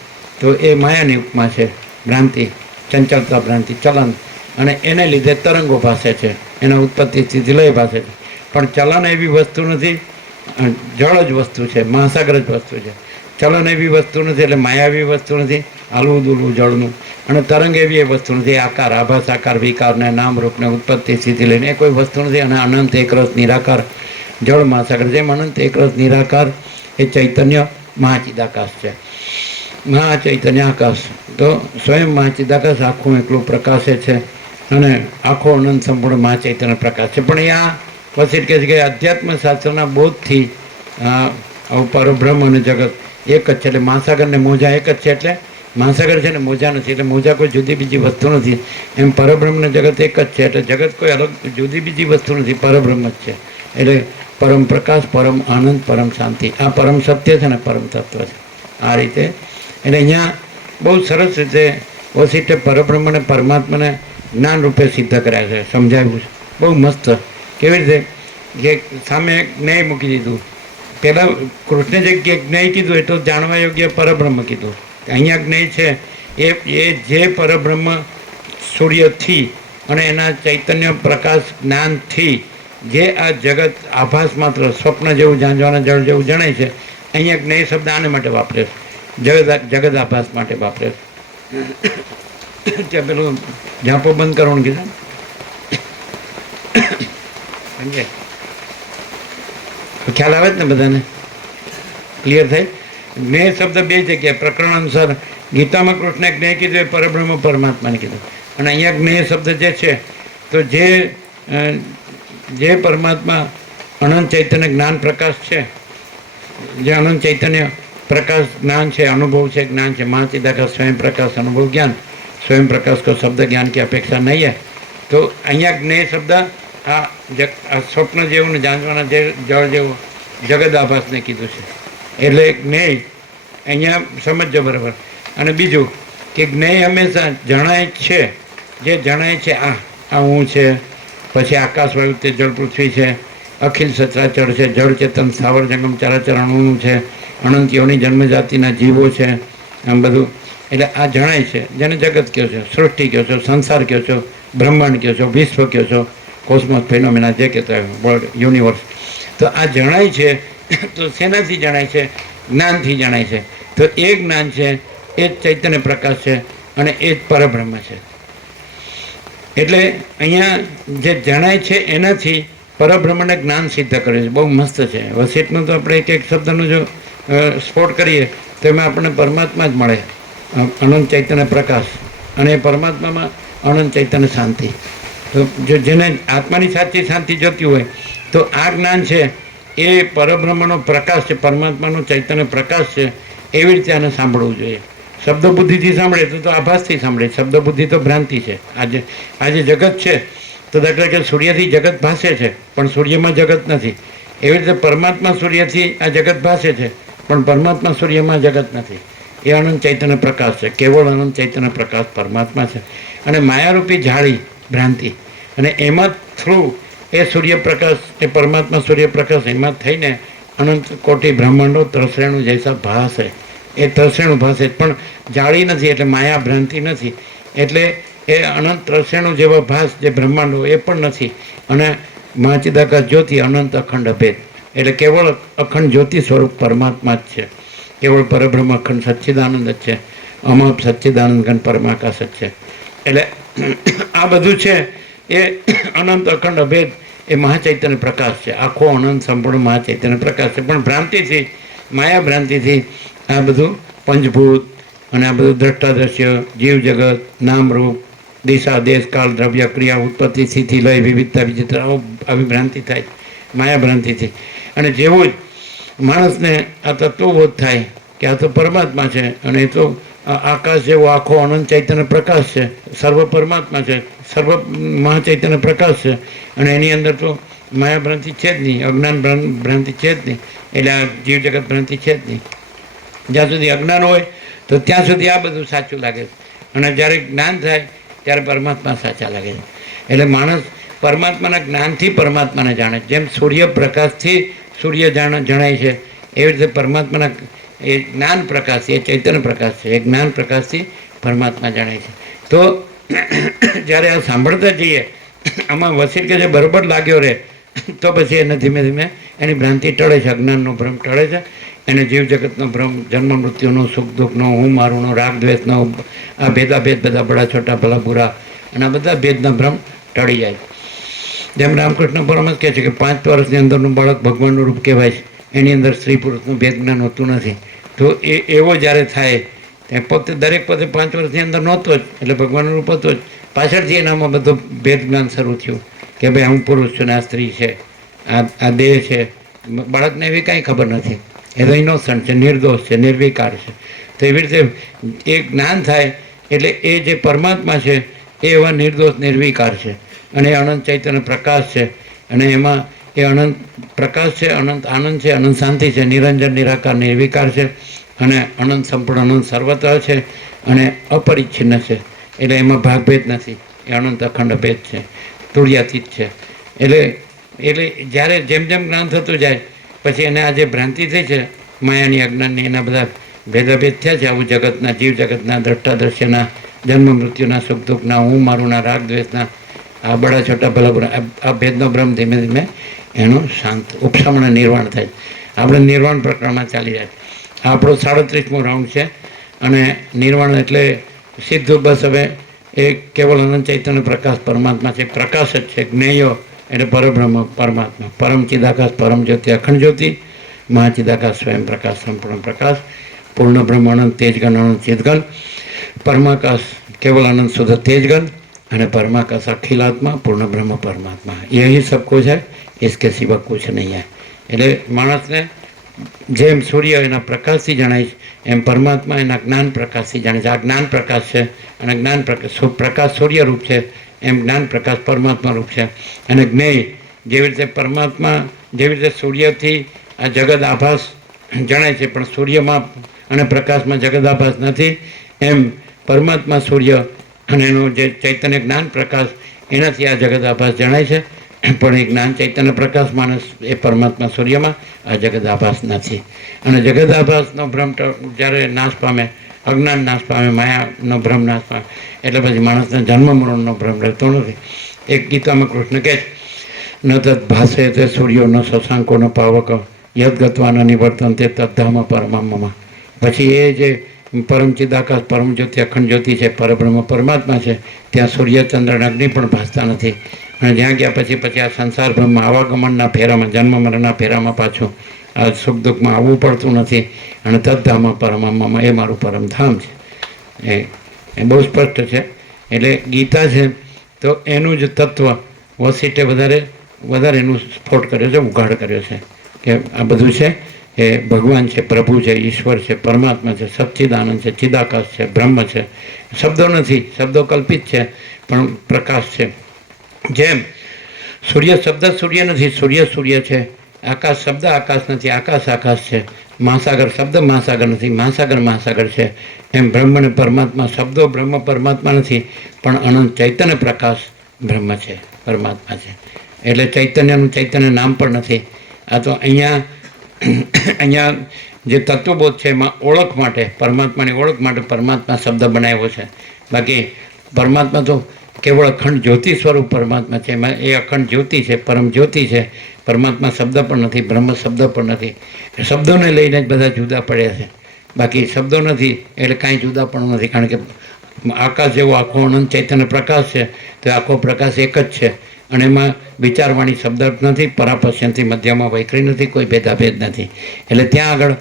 તો એ માયાની ઉપમા છે. ભ્રાંતિ, ચંચળતા, ભ્રાંતિ, ચલન, અને એને લીધે તરંગો ભાસે છે, એના ઉત્પત્તિ સ્થિતિ લય ભાસે છે. પણ ચલન એવી વસ્તુ નથી, જળ જ વસ્તુ છે, મહાસાગર જ વસ્તુ છે. ચલન એવી વસ્તુ નથી એટલે માયા એવી વસ્તુ નથી, હલવું દુલવું જળનું. અને તરંગ એવી એ વસ્તુ નથી, આકાર, આભાસ, આકાર, વિકારને, નામ, રૂપને, ઉત્પત્તિ સ્થિતિ લઈને એ કોઈ વસ્તુ નથી. અને અનંત એકરસ નિરાકાર જળ મહાસાગર, જેમ અનંત એકરસ નિરાકાર એ ચૈતન્ય મહાચિદાકાશ છે, મહાચૈતન્ય આકાશ. તો સ્વયં મહાચિદાકાશ આખું એકલું પ્રકાશે છે અને આખો અનંત સંપૂર્ણ મહાચૈતન્ય પ્રકાશ છે. પણ એ આ વસિત કહે છે કે અધ્યાત્મ શાસ્ત્રના બોધથી પરબ્રહ્મ અને જગત એક જ છે. એટલે મહાસાગર ને મોજા એક જ છે. એટલે મહાસાગર છે ને મોજા નથી, એટલે મોજા કોઈ જુદી બીજી વસ્તુ નથી. એમ પરબ્રહ્મ ને જગત એક જ છે. એટલે જગત કોઈ અલગ જુદી બીજી વસ્તુ નથી, પરબ્રહ્મ જ છે. એટલે પરમ પ્રકાશ, પરમ આનંદ, પરમ શાંતિ, આ પરમ સત્ય છે ને પરમ તત્વ છે. આ રીતે એટલે અહીંયા બહુ સરસ રીતે વસિષ્ઠે પરબ્રહ્મ અને પરમાત્માને જ્ઞાન રૂપે સિદ્ધ કર્યા છે, સમજાવ્યું છે. બહુ મસ્ત. કેવી રીતે કે સામે જ્ઞેય મૂકી દીધું. પહેલાં કૃષ્ણે જે જ્ઞેય કીધું એ તો જાણવા યોગ્ય પરબ્રહ્મ કીધું. અહીંયા જ્ઞેય છે એ જે પરબ્રહ્મ સૂર્યથી અને એના ચૈતન્ય પ્રકાશ જ્ઞાનથી જે આ જગત આભાસ માત્ર સ્વપ્ન જેવું, ઝાંઝવાના જળ જેવું જણાય છે, અહીંયા જ્ઞેય શબ્દ આને માટે વાપરે છે, જગત આભાસ માટે વાપરે છે. ત્યાં પેલું ઝાંપો બંધ કરવાનું કીધું, સમજે? ખ્યાલ આવે જ ને બધાને? ક્લિયર થાય? જ્ઞેય શબ્દ બે જગ્યાએ પ્રકરણ અનુસાર ગીતામાં કૃષ્ણે જ્ઞેય કીધું એ પરબ્રહ્મ પરમાત્માને કીધું. અને અહીંયા જ્ઞેય શબ્દ જે છે તો જે પરમાત્મા અનંત ચૈતન્ય જ્ઞાન પ્રકાશ છે, જે અનંત ચૈતન્ય પ્રકાશ જ્ઞાન છે, અનુભવ છે, જ્ઞાન છે, મહાચિદાકાશ સ્વયં પ્રકાશ અનુભવ જ્ઞાન, स्वयं प्रकाश को शब्द ज्ञान की अपेक्षा नहीं है. तो अँ ज्ञेय शब्द आ स्वप्न जेवं जांचवाना जल जेव जगत आभास ने कीधुं छे. एटले ज्ञेय अँ समझो बराबर. अने बीजू कि ज्ञेय हमेशा जणाय छे, जे जणाय छे आ हूँ छे, पछी आकाश वायु ते जल पृथ्वी है, अखिल सचराचर है, जल चेतन स्थावर जंगम चराचर अणु है, अनंत योनि जन्म जातिना जीवो है, आम बधुं એટલે આ જણાય છે. જેને જગત કહો છો, સૃષ્ટિ કહો છો, સંસાર કહો છો, બ્રહ્માંડ કહો છો, વિશ્વ કહો છો, કોસ્મોસ, ફેનોમેના જે કહેતા હોય, વર્લ્ડ, યુનિવર્સ. તો આ જણાય છે. તો શેનાથી જણાય છે? જ્ઞાનથી જણાય છે. તો એ જ્ઞાન છે એ જ ચૈતન્ય પ્રકાશ છે અને એ જ પરબ્રહ્મ છે. એટલે અહીંયા જે જણાય છે એનાથી પરબ્રહ્મને જ્ઞાન સિદ્ધ કરે છે. બહુ મસ્ત છે. વસિષ્ઠનું તો આપણે એક એક શબ્દનું જો સ્ફોટ કરીએ તો એમાં આપણને પરમાત્મા જ મળે, અનંત ચૈતન્ય પ્રકાશ, અને પરમાત્મામાં અનંત ચૈતન્ય શાંતિ. તો જો જેને આત્માની સાચી શાંતિ જોતી હોય તો આ જ્ઞાન છે એ પરબ્રહ્મનો પ્રકાશ છે, પરમાત્માનો ચૈતન્ય પ્રકાશ છે. એવી રીતે આને સાંભળવું જોઈએ. શબ્દ બુદ્ધિથી સાંભળે તો આભાસથી સાંભળે. શબ્દ બુદ્ધિ તો ભ્રાંતિ છે. આજે જગત છે તો દાખલા કે સૂર્યથી જગત ભાસે છે પણ સૂર્યમાં જગત નથી. એવી રીતે પરમાત્મા સૂર્યથી આ જગત ભાસે છે પણ પરમાત્મા સૂર્યમાં જગત નથી. એ અનંત ચૈતન્ય પ્રકાશ છે, કેવળ અનંત ચૈતન્ય પ્રકાશ પરમાત્મા છે. અને માયારૂપી જાળી ભ્રાંતિ, અને એમાં થ્રુ એ સૂર્યપ્રકાશ, એ પરમાત્મા સૂર્યપ્રકાશ એમાં થઈને અનંત કોટી બ્રહ્માંડો ત્રસરેણું જૈસા ભાસે, એ ત્રસરેણું ભાસે પણ જાળી નથી, એટલે માયા ભ્રાંતિ નથી. એટલે એ અનંત ત્રસરેણું જેવા ભાસ જે બ્રહ્માંડો એ પણ નથી. અને મહાચિદાકાશ જ્યોતિ અનંત અખંડ અભેદ, એટલે કેવળ અખંડ જ્યોતિ સ્વરૂપ પરમાત્મા જ છે. કેવળ પરબ્રહ્મ અખંડ સચ્ચિદાનંદ જ છે. અમાપ સચ્ચિદાનંદ ઘન પરમાકાશ જ છે. એટલે આ બધું છે એ અનંત અખંડ અભેદ એ મહાચૈતન્ય પ્રકાશ છે. આખો અનંત સંપૂર્ણ મહાચૈતન્ય પ્રકાશ છે. પણ ભ્રાંતિથી, માયા ભ્રાંતિથી આ બધું પંચભૂત અને આ બધું દ્રષ્ટાદ્રશ્ય, જીવ જગત, નામરૂપ, દિશા, દેશ, કાળ, દ્રવ્ય, ક્રિયા, ઉત્પત્તિ, સ્થિતિ, લય, વિવિધતા, વિચિત્ર આવી ભ્રાંતિ થાય માયા ભ્રાંતિથી. અને જેવું જ માણસને આ તત્વબોધ થાય કે આ તો પરમાત્મા છે અને એ તો આકાશ જેવો આખો અનંત ચૈતન્ય પ્રકાશ છે, સર્વ પરમાત્મા છે, સર્વ મહાચૈતન્ય પ્રકાશ છે અને એની અંદર તો માયા ભ્રાંતિ છે જ નહીં, અજ્ઞાન ભ્રાંતિ છે જ નહીં, એટલે આ જીવ જગત ભ્રાંતિ છે જ નહીં. જ્યાં સુધી અજ્ઞાન હોય તો ત્યાં સુધી આ બધું સાચું લાગે છે અને જ્યારે જ્ઞાન થાય ત્યારે પરમાત્મા સાચા લાગે છે. એટલે માણસ પરમાત્માના જ્ઞાનથી પરમાત્માને જાણે. જેમ સૂર્યપ્રકાશથી સૂર્ય જણાય છે એવી રીતે પરમાત્માના એ જ્ઞાન પ્રકાશ, એ ચૈતન્ય પ્રકાશ છે, એ જ્ઞાન પ્રકાશથી પરમાત્મા જણાય છે. તો જ્યારે આ સાંભળતા જઈએ આમાં વસીલ કે જે બરોબર લાગ્યો રહે તો પછી એને ધીમે ધીમે એની ભ્રાંતિ ટળે છે, અજ્ઞાનનો ભ્રમ ટળે છે. એને જીવ જગતનો ભ્રમ, જન્મ મૃત્યુનો, સુખ દુઃખનો, હું મારુંનો, રાગ દ્વેષનો, આ ભેદાભેદ, બધા બડા છોટા ભલા બુરા અને આ બધા ભેદના ભ્રમ ટળી જાય. જેમ રામકૃષ્ણ પરમહંસ કહે છે કે 5 વર્ષની અંદરનું બાળક ભગવાનનું રૂપ કહેવાય છે, એની અંદર સ્ત્રી પુરુષનું ભેદ જ્ઞાન હોતું નથી. તો એ એવો જ્યારે થાય ત્યાં પોતે દરેક પોતે 5 વર્ષની અંદર નહોતો જ, એટલે ભગવાનનું રૂપ હતો જ. પાછળથી એનામાં બધું ભેદ જ્ઞાન શરૂ થયું કે ભાઈ હું પુરુષ છું ને આ સ્ત્રી છે, આ દેહ છે. બાળકને એવી કાંઈ ખબર નથી, એ તો ઇનોસન્ટ છે, નિર્દોષ છે, નિર્વિકાર છે. તો એવી રીતે એ જ્ઞાન થાય એટલે એ જે પરમાત્મા છે એ એવા નિર્દોષ નિર્વિકાર છે અને એ અનંત ચૈતન્ય પ્રકાશ છે અને એમાં એ અનંત પ્રકાશ છે, અનંત આનંદ છે, અનંત શાંતિ છે, નિરંજન, નિરાકાર, નિર્વિકાર છે અને અનંત સંપૂર્ણ, અનંત સર્વત્ર છે અને અપરિચ્છિન્ન છે. એટલે એમાં ભાગભેદ નથી, એ અનંત અખંડ ભેદ છે, તુર્યાતીત છે. એટલે જ્યારે જેમ જેમ જ્ઞાન થતું જાય પછી એને આ જે ભ્રાંતિ થઈ છે માયાની, અજ્ઞાનની, એના બધા ભેદાભેદ થયા છે. આવું જગતના, જીવ જગતના, દ્રષ્ટાદ્રશ્યના, જન્મ મૃત્યુના, સુખ દુઃખના, હું મારુંના, રાગ દ્વેષના, આ બડા છોટા ભલા બુરા, આ ભેદનો ભ્રમ ધીમે ધીમે એનું શાંત ઉપશમન નિર્વાણ થાય. આપણે નિર્વાણ પ્રકરણમાં ચાલી જાય. આપણો 37મો રાઉન્ડ છે અને નિર્વાણ એટલે સીધું બસ હવે એ કેવળ અનંત ચૈતન્ય પ્રકાશ પરમાત્મા છે, પ્રકાશ જ છે, જ્ઞેય એટલે પરબ્રહ્મ પરમાત્મા, પરમ ચિદાકાશ, પરમ જ્યોતિ, અખંડ જ્યોતિ, મહાચિદાકાશ, સ્વયં પ્રકાશ, સંપૂર્ણ પ્રકાશ, પૂર્ણ બ્રહ્મ, અનંત તેજગન, અનંત ચિદગન, પરમાકાશ, કેવલ અનંત શુદ્ધ તેજગન અને परमाकाश अखिलात्मा पूर्ण ब्रह्म परमात्मा, यही सब कुछ है, इसके सिवा कुछ नहीं है. એટલે માણસને જેમ સૂર્ય એના પ્રકાશથી જણાય છે એમ પરમાત્મા એના જ્ઞાન પ્રકાશથી જાણે છે. આ જ્ઞાન પ્રકાશ છે અને જ્ઞાન પ્રકાશ સૂર્ય રૂપ છે, એમ જ્ઞાન પ્રકાશ પરમાત્મા રૂપ છે. અને જ્ઞેય જેવી રીતે પરમાત્મા, જેવી રીતે સૂર્યથી આ જગત આભાસ જણાય છે પણ સૂર્યમાં અને પ્રકાશમાં જગત આભાસ નથી, એમ પરમાત્મા સૂર્ય અને એનું જે ચૈતન્ય જ્ઞાન પ્રકાશ એનાથી આ જગત આભાસ જણાય છે. પણ એ જ્ઞાન ચૈતન્ય પ્રકાશ માણસ એ પરમાત્મા સૂર્યમાં, આ જગત આભાસ નથી. અને જગત આભાસનો ભ્રમ જ્યારે નાશ પામે, અજ્ઞાન નાશ પામે, માયાનો ભ્રમ નાશ પામે એટલે પછી માણસને જન્મ મરણનો ભ્રમ રહેતો નથી. એક ગીતામાં કૃષ્ણ કહે છે ન તદ ભાષે તે સૂર્યો ન શશાંકો ન પાવક યદગત્વા ન નિવર્તન તે તદ્ધામ પરમાત્મા. પછી એ જે પરમ ચિદાકાશ, પરમ જ્યોતિ, અખંડ જ્યોતિ છે, પરબ્રહ્મ પરમાત્મા છે, ત્યાં સૂર્ય, ચંદ્ર અને અગ્નિ પણ ભાસતા નથી. અને જ્યાં ગયા પછી આ સંસાર બ્રહ્મમાં આવાગમનના ફેરામાં, જન્મ મરણના ફેરામાં પાછું આ સુખ દુઃખમાં આવવું પડતું નથી. અને તદ્ધામ પરમાત્મા એ મારું પરમધામ છે. એ બહુ સ્પષ્ટ છે. એટલે ગીતા છે તો એનું જ તત્વ વસીટે વધારે એનું સ્ફોટ કર્યો છે, ઉઘાડ કર્યો છે કે આ બધું છે એ ભગવાન છે, પ્રભુ છે, ઈશ્વર છે, પરમાત્મા છે, સચ્ચિદાનંદ છે, ચિદાકાશ છે, બ્રહ્મ છે. શબ્દો નથી, શબ્દો કલ્પિત છે પણ પ્રકાશ છે. જેમ સૂર્ય શબ્દ સૂર્ય નથી, સૂર્ય સૂર્ય છે. આકાશ શબ્દ આકાશ નથી, આકાશ આકાશ છે. મહાસાગર શબ્દ મહાસાગર નથી, મહાસાગર મહાસાગર છે. એમ બ્રહ્મ અને પરમાત્મા શબ્દો બ્રહ્મ પરમાત્મા નથી પણ અનંત ચૈતન્ય પ્રકાશ બ્રહ્મ છે, પરમાત્મા છે. એટલે ચૈતન્યનું ચૈતન્ય નામ પણ નથી. આ તો અહીંયા જે તત્વબોધ છે એમાં ઓળખ માટે, પરમાત્માની ઓળખ માટે પરમાત્મા શબ્દ બનાવ્યો છે. બાકી પરમાત્મા તો કેવળ અખંડ જ્યોતિ સ્વરૂપ પરમાત્મા છે. એમાં એ અખંડ જ્યોતિ છે, પરમ જ્યોતિ છે પરમાત્મા શબ્દ પણ નથી, બ્રહ્મ શબ્દ પણ નથી. શબ્દોને લઈને જ બધા જુદા પડ્યા છે. બાકી શબ્દો નથી એટલે કાંઈ જુદા પણ નથી. કારણ કે આકાશ જેવો આખો અનંત ચૈતન્ય પ્રકાશ છે, તો આખો પ્રકાશ એક જ છે. અને એમાં વિચારવાણી શબ્દ નથી, પરાપશ્યંથી મધ્યમાં વૈખરી નથી, કોઈ ભેદાભેદ નથી. એટલે ત્યાં આગળ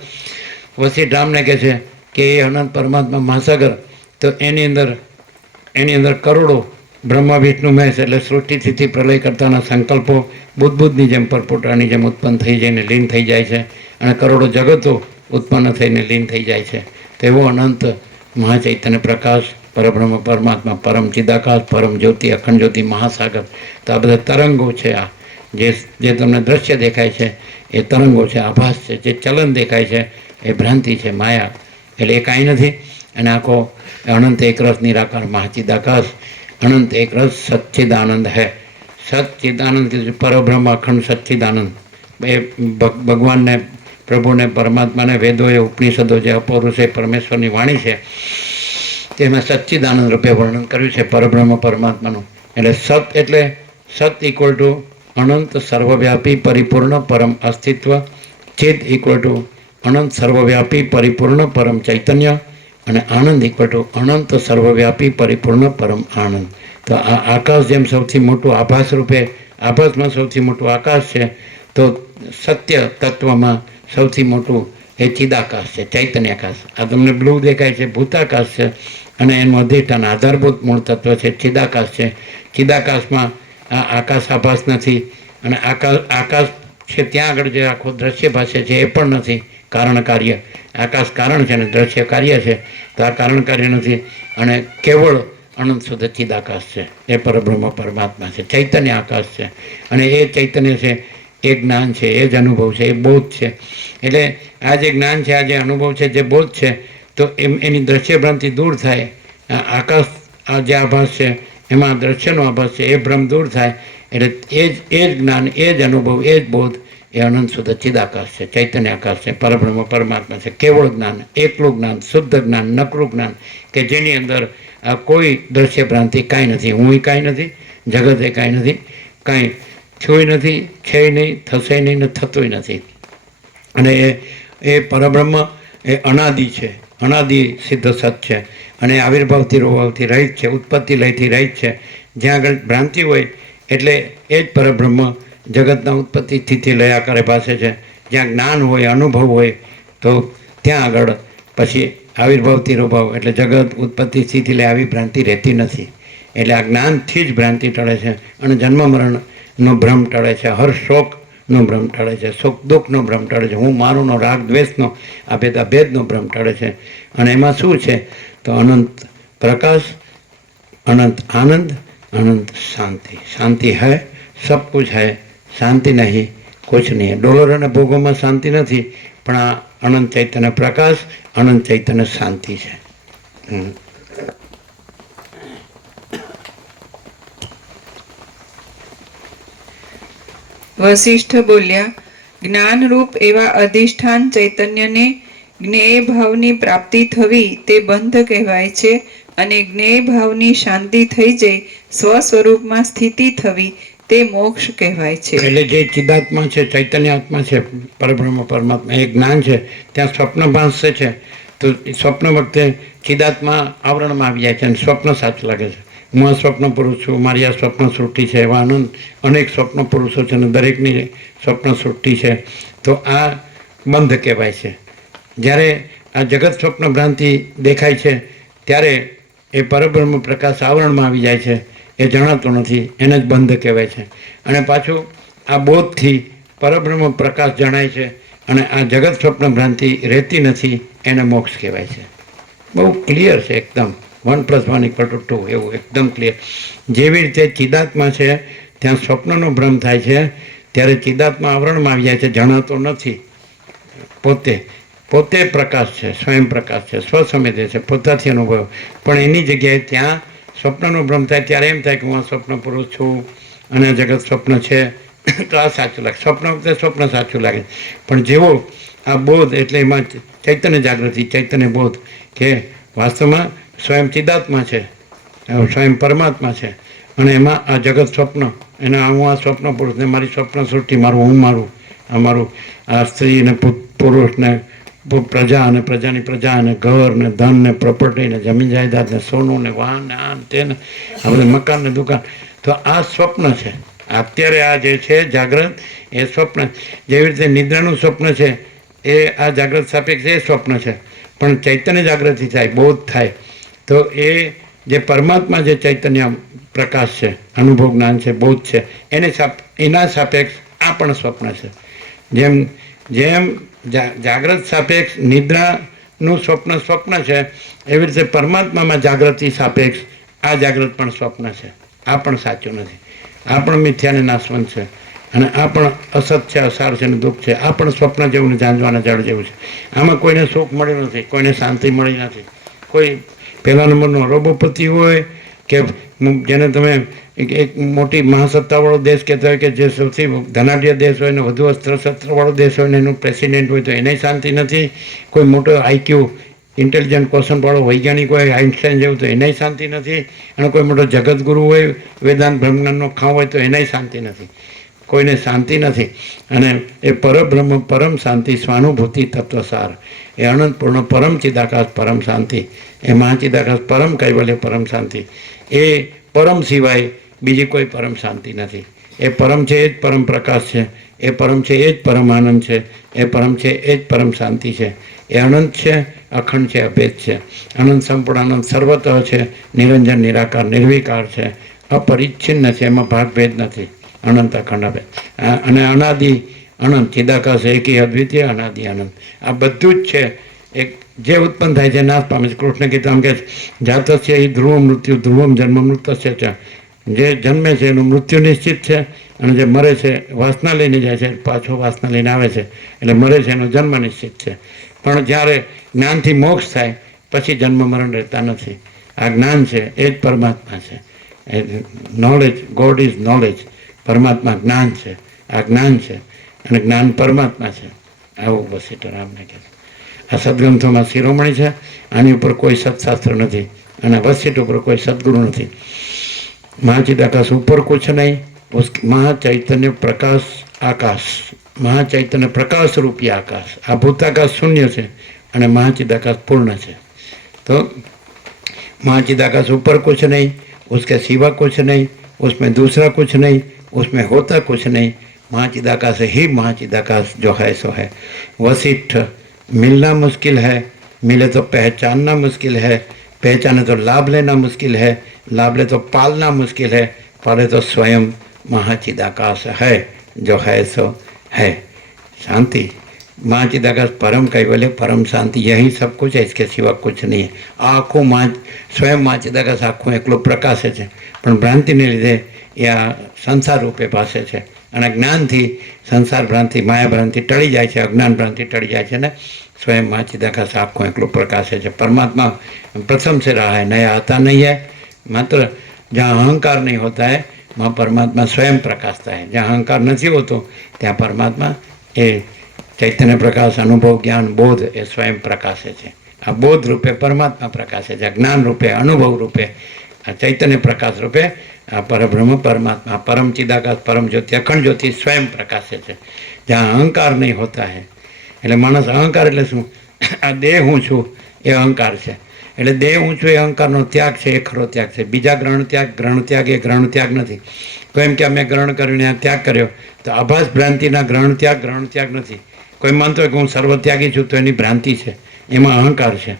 વશિષ્ઠ રામને કહે છે કે એ અનંત પરમાત્મા મહાસાગર, તો એની અંદર કરોડો બ્રહ્મા વિષ્ણુ મહેશ એટલે સૃષ્ટિ સ્થિતિ પ્રલય કરતાના સંકલ્પો બુદ્ધની જેમ પરપોટાની જેમ ઉત્પન્ન થઈ જઈને લીન થઈ જાય છે, અને કરોડો જગતો ઉત્પન્ન થઈને લીન થઈ જાય છે. તેવો અનંત મહાચૈતન્ય પ્રકાશ, પરબ્રહ્મ પરમાત્મા, પરમ ચિદાકાશ, પરમ જ્યોતિ, અખંડ જ્યોતિ, મહાસાગર. તો આ બધા તરંગો છે. આ જે તમને દ્રશ્ય દેખાય છે એ તરંગો છે, આભાસ છે. જે ચલન દેખાય છે એ ભ્રાંતિ છે, માયા. એટલે એ કાંઈ નથી. અને આખો અનંત એકરસ નિરાકાર મહાચિદાકાશ, અનંત એકરસ સચ્ચિદાનંદ હૈ. સચ્ચિદાનંદ કીધું, પરબ્રહ્મ અખંડ સચ્ચિદાનંદ. એ ભગવાનને, પ્રભુને, પરમાત્માને વેદોએ, ઉપનિષદો જે અપૌરુષે પરમેશ્વરની વાણી છે તેમાં સચ્ચિદાનંદ રૂપે વર્ણન કર્યું છે પરબ્રહ્મ પરમાત્માનું. એટલે સત એટલે સત ઇક્વલ ટુ અનંત સર્વવ્યાપી પરિપૂર્ણ પરમ અસ્તિત્વ. ચિદ ઇક્વલ ટુ અનંત સર્વવ્યાપી પરિપૂર્ણ પરમ ચૈતન્ય. અને આનંદ ઇક્વલ ટુ અનંત સર્વવ્યાપી પરિપૂર્ણ પરમ આનંદ. તો આ આકાશ જેમ સૌથી મોટું આભાસ રૂપે, આભાસમાં સૌથી મોટું આકાશ છે, તો સત્ય તત્વમાં સૌથી મોટું એ ચિદાકાશ છે, ચૈતન્યાકાશ. આ તમને બ્લુ દેખાય છે ભૂતાકાશ છે, અને એનું અધિષ્ઠાન આધારભૂત મૂળ તત્વ છે ચિદાકાશ છે. ચિદાકાશમાં આ આકાશ આભાસ નથી, અને આકાશ છે ત્યાં આગળ જે આખો દ્રશ્ય ભાષે છે એ પણ નથી. કારણ કાર્ય, આકાશ કારણ છે અને દ્રશ્ય કાર્ય છે. તો આ કારણ કાર્ય નથી, અને કેવળ અનંત શુદ્ધ ચિદાકાશ છે. એ પરબ્રહ્મ પરમાત્મા છે, ચૈતન્ય આકાશ છે. અને એ ચૈતન્ય છે, એ જ્ઞાન છે, એ જ અનુભવ છે, એ બોધ છે. એટલે આ જે જ્ઞાન છે, આ જે અનુભવ છે, જે બોધ છે, તો એની દ્રશ્ય ભ્રાંતિ દૂર થાય. આકાશ આ જે આભાસ છે એમાં દ્રશ્યનો આભાસ છે, એ ભ્રમ દૂર થાય. એટલે એ જ જ્ઞાન, એ જ અનુભવ, એ જ બોધ, એ અનંત શુદ્ધ ચિદાકાશ છે, ચૈતન્ય આકાશ છે, પરબ્રહ્મ પરમાત્મા છે. કેવળ જ્ઞાન, એકલું જ્ઞાન, શુદ્ધ જ્ઞાન, નકરું જ્ઞાન, કે જેની અંદર આ કોઈ દ્રશ્ય ભ્રાંતિ કાંઈ નથી. હું કાંઈ નથી, જગત એ કાંઈ નથી, કાંઈ થયું નથી, છે નહીં, થશે નહીં ને થતું નથી. અને એ પરબ્રહ્મ એ અનાદિ છે, અનાદિ સિદ્ધ સત છે. અને આવિર્ભાવથી રોભાવથી રહિત છે, ઉત્પત્તિ લયથી રહિત છે. જ્યાં આગળ ભ્રાંતિ હોય એટલે એ જ પરબ્રહ્મ જગતના ઉત્પત્તિ સ્થિતિ લયાકારે પાસે છે. જ્યાં જ્ઞાન હોય, અનુભવ હોય, તો ત્યાં આગળ પછી આવિર્ભાવથી રોભાવ એટલે જગત ઉત્પત્તિ સ્થિતિ લય આવી ભ્રાંતિ રહેતી નથી. એટલે આ જ્ઞાનથી જ ભ્રાંતિ ટળે છે, અને જન્મ મરણનો ભ્રમ ટળે છે, હર શોકનો ભ્રમ ટળે છે, સુખ દુઃખનો ભ્રમ ટળે છે, હું મારુંનો, રાગ દ્વેષનો, આ ભેદનો ભ્રમ ટળે છે. અને એમાં શું છે તો અનંત પ્રકાશ, अनंत आनंद, अनंत शांति. शांति है, सब कुछ है. शांति नहीं, कुछ नहीं है. डॉलर અને ભોગોમાં શાંતિ નથી, પણ આ અનંત ચૈતન્ય પ્રકાશ, અનંત ચૈતન્ય શાંતિ છે. વશિષ્ઠ બોલ્યા, જ્ઞાનરૂપ એવા અધિષ્ઠાન ચૈતન્યને જ્ઞેય ભાવની પ્રાપ્તિ થવી તે બંધ કહેવાય છે, અને જ્ઞેય ભાવની શાંતિ થઈ જઈ સ્વ સ્વરૂપમાં સ્થિતિ થવી તે મોક્ષ કહેવાય છે. એટલે જે ચિદાત્મા છે, ચૈતન્ય આત્મા છે, પરબ્રહ્મ પરમાત્મા, એ જ્ઞાન છે. ત્યાં સ્વપ્ન ભાષે છે, તો સ્વપ્ન વખતે ચિદાત્મા આવરણમાં આવી જાય છે, અને સ્વપ્ન સાચું લાગે છે. હું આ સ્વપ્ન પુરુષ છું, મારી આ સ્વપ્ન સૃષ્ટિ છે. એવા અનેક સ્વપ્ન પુરુષો છે, અને દરેકની સ્વપ્ન સૃષ્ટિ છે. તો આ બંધ કહેવાય છે. જ્યારે આ જગત સ્વપ્ન ભ્રાંતિ દેખાય છે ત્યારે એ પરબ્રહ્મ પ્રકાશ આવરણમાં આવી જાય છે, એ જણાતો નથી, એને જ બંધ કહેવાય છે. અને પાછું આ બોધથી પરબ્રહ્મ પ્રકાશ જણાય છે, અને આ જગત સ્વપ્ન ભ્રાંતિ રહેતી નથી, એને મોક્ષ કહેવાય છે. બહુ ક્લિયર છે એકદમ. 1+1=2 એવું એકદમ ક્લિયર. જેવી રીતે ચિદાત્મા છે ત્યાં સ્વપ્નનો ભ્રમ થાય છે, ત્યારે ચિદાત્મા આવરણમાં આવી જાય છે, જણાતો નથી. પોતે પ્રકાશ છે, સ્વયં પ્રકાશ છે, સ્વસમેદે છે, પોતાથી અનુભવ. પણ એની જગ્યાએ ત્યાં સ્વપ્નનો ભ્રમ થાય ત્યારે એમ થાય કે હું આ સ્વપ્ન પુરુષ છું અને આ જગત સ્વપ્ન છે, તો આ સાચું લાગે. સ્વપ્ન વખતે સ્વપ્ન સાચું લાગે. પણ જેવો આ બોધ એટલે એમાં ચૈતન્ય જાગૃતિ, ચૈતન્ય બોધ કે વાસ્તવમાં સ્વયં ચિદાત્મા છે, સ્વયં પરમાત્મા છે, અને એમાં આ જગત સ્વપ્ન એને હું આ સ્વપ્ન પુરુષને મારી સ્વપ્ન સૃષ્ટિ મારું હું મારું આ મારું આ સ્ત્રી ને પુરુષ ને પ્રજા અને પ્રજાની પ્રજા અને ઘર ને ધન ને પ્રોપર્ટી ને જમીન જાયદાદ ને સોનું ને વાહન ને આમ તે ને આ બધું મકાન ને દુકાન. તો આ સ્વપ્ન છે. અત્યારે આ જે છે જાગ્રત એ સ્વપ્ન. જેવી રીતે નિદ્રાનું સ્વપ્ન છે એ આ જાગ્રત સાપેક્ષ એ સ્વપ્ન છે. પણ ચૈતન્ય જાગૃતિ થાય, બોધ થાય, તો એ જે પરમાત્મા જે ચૈતન્ય પ્રકાશ છે, અનુભવ જ્ઞાન છે, બોધ છે, એના સાપેક્ષ આ પણ સ્વપ્ન છે. જેમ જેમ જાગ્રત સાપેક્ષ નિદ્રાનું સ્વપ્ન છે, એવી રીતે પરમાત્મામાં જાગૃતિ સાપેક્ષ આ જાગ્રત પણ સ્વપ્ન છે. આ પણ સાચું નથી. આ પણ મિથ્યાને નાશવંત છે અને આ પણ અસત છે, અસાર છે અને દુઃખ છે. આ પણ સ્વપ્ન જેવું ને ઝાંઝવાના જળ જેવું છે. આમાં કોઈને સુખ મળ્યું નથી, કોઈને શાંતિ મળી નથી. કોઈ પહેલા નંબરનો અરોબપતિ હોય કે જેને તમે એક મોટી મહાસત્તાવાળો દેશ કહેતા હોય કે જે સૌથી ધનાઢ્ય દેશ હોય ને વધુ અસ્ત્રશસ્ત્રવાળો દેશ હોય ને એનું પ્રેસિડેન્ટ હોય તો એને શાંતિ નથી. કોઈ મોટો આઈક્યુ ઇન્ટેલિજન્ટ ક્વેશ્ચનવાળો વૈજ્ઞાનિક હોય આઇન્સ્ટાઈન જેવું તો એનેય શાંતિ નથી. અને કોઈ મોટો જગતગુરુ હોય વેદાંત બ્રહ્મજ્ઞાનનો ખાવ હોય તો એનેય શાંતિ નથી. કોઈને શાંતિ નથી. અને એ પરબ્રહ્મ પરમ શાંતિ સ્વાનુભૂતિ તત્વસાર એ અનંતપૂર્ણ પરમ ચિદાકાશ પરમ શાંતિ એ મહાચિદાકાશ પરમ કૈવલ્ય પરમ શાંતિ એ પરમ સિવાય બીજી કોઈ પરમ શાંતિ નથી. એ પરમ છે એ જ પરમ પ્રકાશ છે. એ પરમ છે એ જ પરમ આનંદ છે. એ પરમ છે એ જ પરમ શાંતિ છે. એ અનંત છે, અખંડ છે, અભેદ છે. અનંત સંપૂર્ણ આનંદ સર્વતઃ છે, નિરંજન નિરાકાર નિર્વિકાર છે, અપરિચ્છિન્ન છે, એમાં ભાગભેદ નથી. અનંત અખંડ અભેદ અને અનાદિ અનંત ચિદાકાશ એકી અદ્વિતીય અનાદિ અનંત આ બધું જ છે. એક જે ઉત્પન્ન થાય છે નાશ પામે છે. કૃષ્ણ ગીતા આમ કે જાતસ્ય એ ધ્રુવ મૃત્યુ ધ્રુવમ જન્મ મૃત્યસ્ય છે. જે જન્મે છે એનું મૃત્યુ નિશ્ચિત છે અને જે મરે છે વાસના લઈને જાય છે પાછો વાસના લઈને આવે છે એટલે મરે છે એનો જન્મ નિશ્ચિત છે. પણ જ્યારે જ્ઞાનથી મોક્ષ થાય પછી જન્મ મરણ રહેતા નથી. આ જ્ઞાન છે એ જ પરમાત્મા છે. Knowledge God is knowledge. પરમાત્મા જ્ઞાન છે. આ જ્ઞાન છે અને જ્ઞાન પરમાત્મા છે. આવું વશિષ્ઠ રામને કહે છે. આ સદગ્રંથોમાં શિરોમણી છે. આની ઉપર કોઈ સત્શાસ્ત્ર નથી અને વશિષ્ઠ ઉપર કોઈ સદગુરુ નથી. महाचिदाकाश ऊपर कुछ नहीं, उस महाचैतन्य प्रकाश आकाश, महाचैतन्य प्रकाश रूपी आकाश. आ भूताकाश शून्य है और महाचिदाकाश पूर्ण है. तो महाचिदाकाश ऊपर कुछ नहीं, उसके सिवा कुछ नहीं, उसमें दूसरा कुछ नहीं, उसमें होता कुछ नहीं. महाचिदाकाश ही महाचिदाकाश जो है सो है. वशिष्ठ मिलना मुश्किल है, मिले तो पहचानना मुश्किल है, पहचाने तो लाभ लेना मुश्किल है, लाभ ले तो पालना मुश्किल है, पाले तो स्वयं महाचिदाकाश है जो है सो है. शांति महाचिदाकाश परम कैवल्य परम शांति यही सब कुछ है, इसके सिवा कुछ नहीं है. आखू स्वयं महाचिदाकाश आखू एकलो प्रकाश है पण भ्रांति ने लीधे या संसार रूपे भाषे है. અને જ્ઞાનથી સંસાર ભ્રાંતિ માયા ભ્રાંતિ ટળી જાય છે, અજ્ઞાન ભ્રાંતિ ટળી જાય છે ને स्वयं महाचिदाकाश आँखों एकलो प्रकाश है. परमात्मा प्रथम से रहा है, नया आता नहीं है. मात्र जहाँ अहंकार नहीं होता है वहाँ परमात्मा स्वयं प्रकाशता है. जहाँ अहंकार नहीं होतो ત્યાં परमात्मा ये चैतन्य प्रकाश अनुभव ज्ञान बोध ए स्वयं प्रकाश है. आ बोध रूपे परमात्मा प्रकाश है. ज्ञान रूपे अनुभव रूपे चैतन्य प्रकाश रूपे आ परब्रह्म परमात्मा परम चिदाकाश परम ज्योति अखंड ज्योति स्वयं प्रकाश है. जहाँ अहंकार नहीं होता है એટલે માણસ અહંકાર એટલે શું? આ દેહ હું છું એ અહંકાર છે. એટલે દેહ હું છું એ અહંકારનો ત્યાગ છે, એ ખરો ત્યાગ છે. બીજા ગ્રહણ ત્યાગ એ ગ્રહણ ત્યાગ નથી. કોઈ એમ કે અમે ગ્રહણ કરીને આ ત્યાગ કર્યો તો આભાસ ભ્રાંતિના ગ્રહણ ત્યાગ નથી. કોઈ માનતો હોય કે હું સર્વત્યાગી છું તો એની ભ્રાંતિ છે, એમાં અહંકાર છે.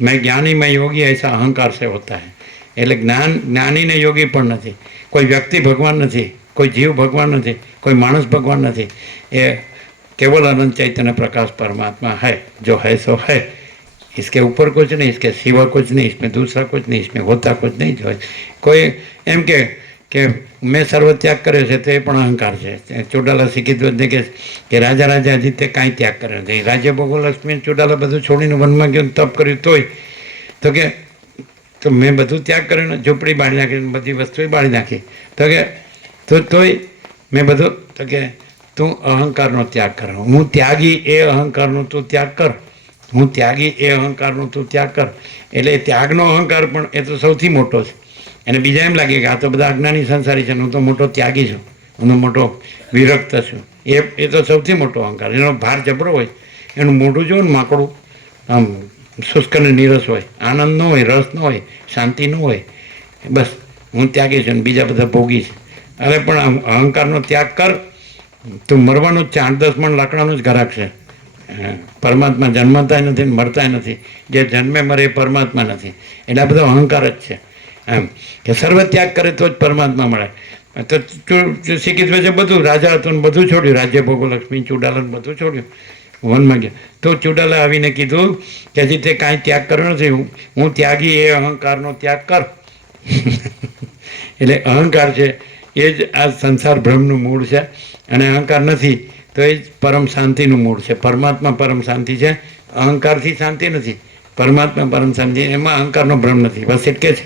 મેં જ્ઞાની મેં યોગી ऐसा અહંકાર से होता है. એટલે જ્ઞાની ને યોગી પણ નથી. કોઈ વ્યક્તિ ભગવાન નથી, કોઈ જીવ ભગવાન નથી, કોઈ માણસ ભગવાન નથી. એ केवल अनंत चैतन्य प्रकाश परमात्मा है जो है सो है. इसके ऊपर कुछ नहीं, इसके सिवा कुछ नहीं, इसमें दूसरा कुछ नहीं, इसमें होता कुछ नहीं. जो है कोई एम के मैं सर्वत्याग करे છે તો એ પણ અહંકાર છે. ચોટાલા શીખી કે રાજા જીતે કાંઈ ત્યાગ કર્યો નથી. રાજ્ય ભોગો લક્ષ્મી ચોટાલા બધું છોડીને વનમાં ગયો તપ કર્યું તોય તો કે તો મેં બધું ત્યાગ કર્યો ને, ઝૂંપડી બાળી નાખી, બધી વસ્તુએ બાળી નાખી. તો કે તોય મેં બધું તો કે તું અહંકારનો ત્યાગ કર. હું ત્યાગી એ અહંકારનો તું ત્યાગ કર. હું ત્યાગી એ અહંકારનો તું ત્યાગ કર. એટલે ત્યાગનો અહંકાર પણ એ તો સૌથી મોટો છે. એને બીજા એમ લાગે કે આ તો બધા અજ્ઞાની સંસારી છે, હું તો મોટો ત્યાગી છું, હું તો મોટો વિરક્ત છું. એ તો સૌથી મોટો અહંકાર. એનો ભાર જબરો હોય, એનું મોઢું જો ને માકડું આમ શુષ્ક અને નીરસ હોય, આનંદ ન હોય, રસ ન હોય, શાંતિ ન હોય. બસ હું ત્યાગી છું અને બીજા બધા ભોગી છે. અરે પણ આમ અહંકારનો ત્યાગ કર, તું મરવાનો જ છે. 8-10 મણ લાકડાનું જ ઘરાક છે. પરમાત્મા જન્મતા નથી, મરતા નથી. જે જન્મે મરે એ પરમાત્મા નથી. એટલે આ બધો અહંકાર જ છે. એમ કે સર્વ ત્યાગ કરે તો જ પરમાત્મા મળે. તો શ્રી કૃષ્ણ બધું રાજા હતું ને બધું છોડ્યું, રાજ્ય ભોગો લક્ષ્મી ચુડાલાને બધું છોડ્યું, વનમાં ગયા. તો ચુડાલા આવીને કીધું કે હજી તે કાંઈ ત્યાગ કર્યો નથી, હું ત્યાગી, એ અહંકારનો ત્યાગ કર. એટલે અહંકાર છે એ જ આ સંસાર ભ્રમનું મૂળ છે, અને અહંકાર નથી તો એ જ પરમ શાંતિનું મૂળ છે. પરમાત્મા પરમ શાંતિ છે, અહંકારથી શાંતિ નથી. પરમાત્મા પરમ શાંતિ, એમાં અહંકારનો ભ્રમ નથી. બસ એટલે છે.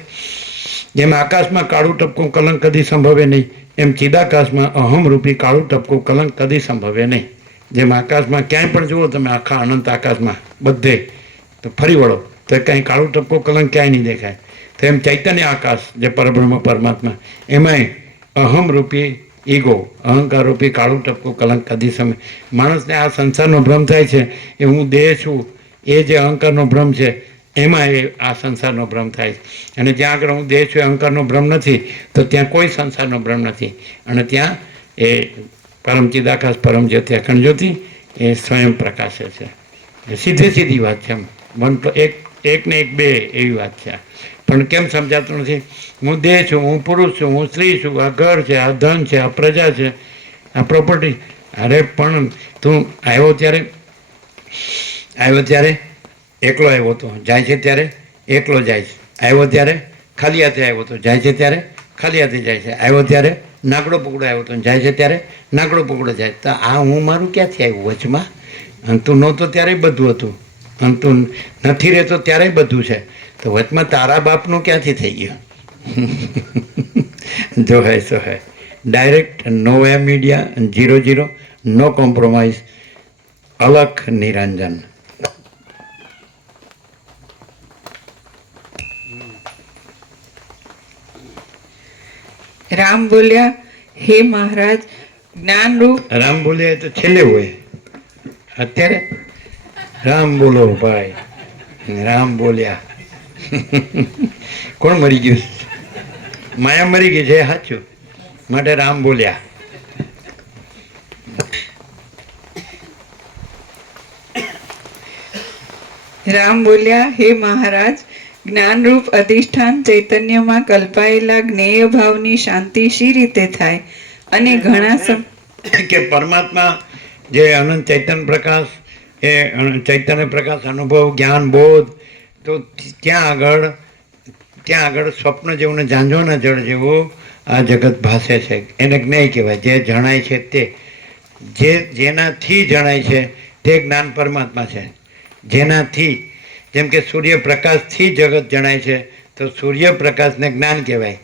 જેમ આકાશમાં કાળું ટપકું કલંક કદી સંભવે નહીં, એમ ચિદાકાશમાં અહમ રૂપી કાળું ટપકું કલંક કદી સંભવે નહીં. જેમ આકાશમાં ક્યાંય પણ જુઓ તમે, આખા અનંત આકાશમાં બધે, તો ફરી વળો તો કાંઈ કાળું ટપકું કલંક ક્યાંય નહીં દેખાય. તો એમ ચૈતન્ય આકાશ જે પરબ્રહ્મ પરમાત્મા, એમાંય અહમ રૂપી ઈગો, અહંકાર રૂપી કાળું ટપકું કલંક કદી સમય. માણસને આ સંસારનો ભ્રમ થાય છે એ હું દેહ છું, એ જે અહંકારનો ભ્રમ છે એમાં એ આ સંસારનો ભ્રમ થાય છે. અને જ્યાં આગળ હું દેહ છું, અહંકારનો ભ્રમ નથી, તો ત્યાં કોઈ સંસારનો ભ્રમ નથી. અને ત્યાં એ પરમ ચિદાકાશ પરમ જ્યોતિ અખંડ જ્યોતિ એ સ્વયં પ્રકાશે છે. સીધી વાત છે. એમ એક ને એક બે એવી વાત છે. પણ કેમ સમજાતું નથી? હું દેહ છું, હું પુરુષ છું, હું સ્ત્રી છું, આ ઘર છે, આ ધન છે, આ પ્રજા છે, આ પ્રોપર્ટી. અરે પણ તું આવ્યો ત્યારે એકલો આવ્યો હતો, જાય છે ત્યારે એકલો જાય છે. આવ્યો ત્યારે ખાલી હાથે આવ્યો હતો, જાય છે ત્યારે ખાલી હાથે જાય છે. આવ્યો ત્યારે નાગડો પકડો આવ્યો હતો, જાય છે ત્યારે નાગડો પકડો જાય. તો આ હું મારું ક્યાંથી આવ્યું વચમાં? અને તું નહોતો ત્યારે બધું હતું, અને તું નથી રહેતો ત્યારે બધું છે. તો વચમાં તારા બાપનું ક્યાંથી થઈ ગયું? જો હૈ સો હૈ. ડાયરેક્ટ, નો વે મીડિયા, 0-0, નો કોમ્પ્રોમાઇઝ. અલખ નિરંજન. રામ બોલ્યા, હે મહારાજ, જ્ઞાનરૂપ. રામ બોલ્યા તો છેલ્લે હોય. અત્યારે રામ બોલો ભાઈ, રામ બોલ્યા. કોણ મરી ગયું? માયા મરી ગઈ છે, સાચું. માટે રામ બોલ્યા. રામ બોલ્યા, હે મહારાજ, જ્ઞાનરૂપ અધિષ્ઠાન ચૈતન્યમાં કલ્પાયેલા જ્ઞેય ભાવની શાંતિ શી રીતે થાય? અને ઘણા કે પરમાત્મા જે અનંત ચૈતન્ય પ્રકાશ, એ ચૈતન્ય પ્રકાશ અનુભવ, જ્ઞાન, બોધ, તો ત્યાં આગળ સ્વપ્ન જેવું ને ઝાંઝવાના જળ જેવું આ જગત ભાસે છે. એને જ્ઞેય કહેવાય. જે જણાય છે તે, જેનાથી જણાય છે તે જ્ઞાન પરમાત્મા છે. જેનાથી, જેમ કે સૂર્યપ્રકાશથી જગત જણાય છે, તો સૂર્યપ્રકાશને જ્ઞાન કહેવાય.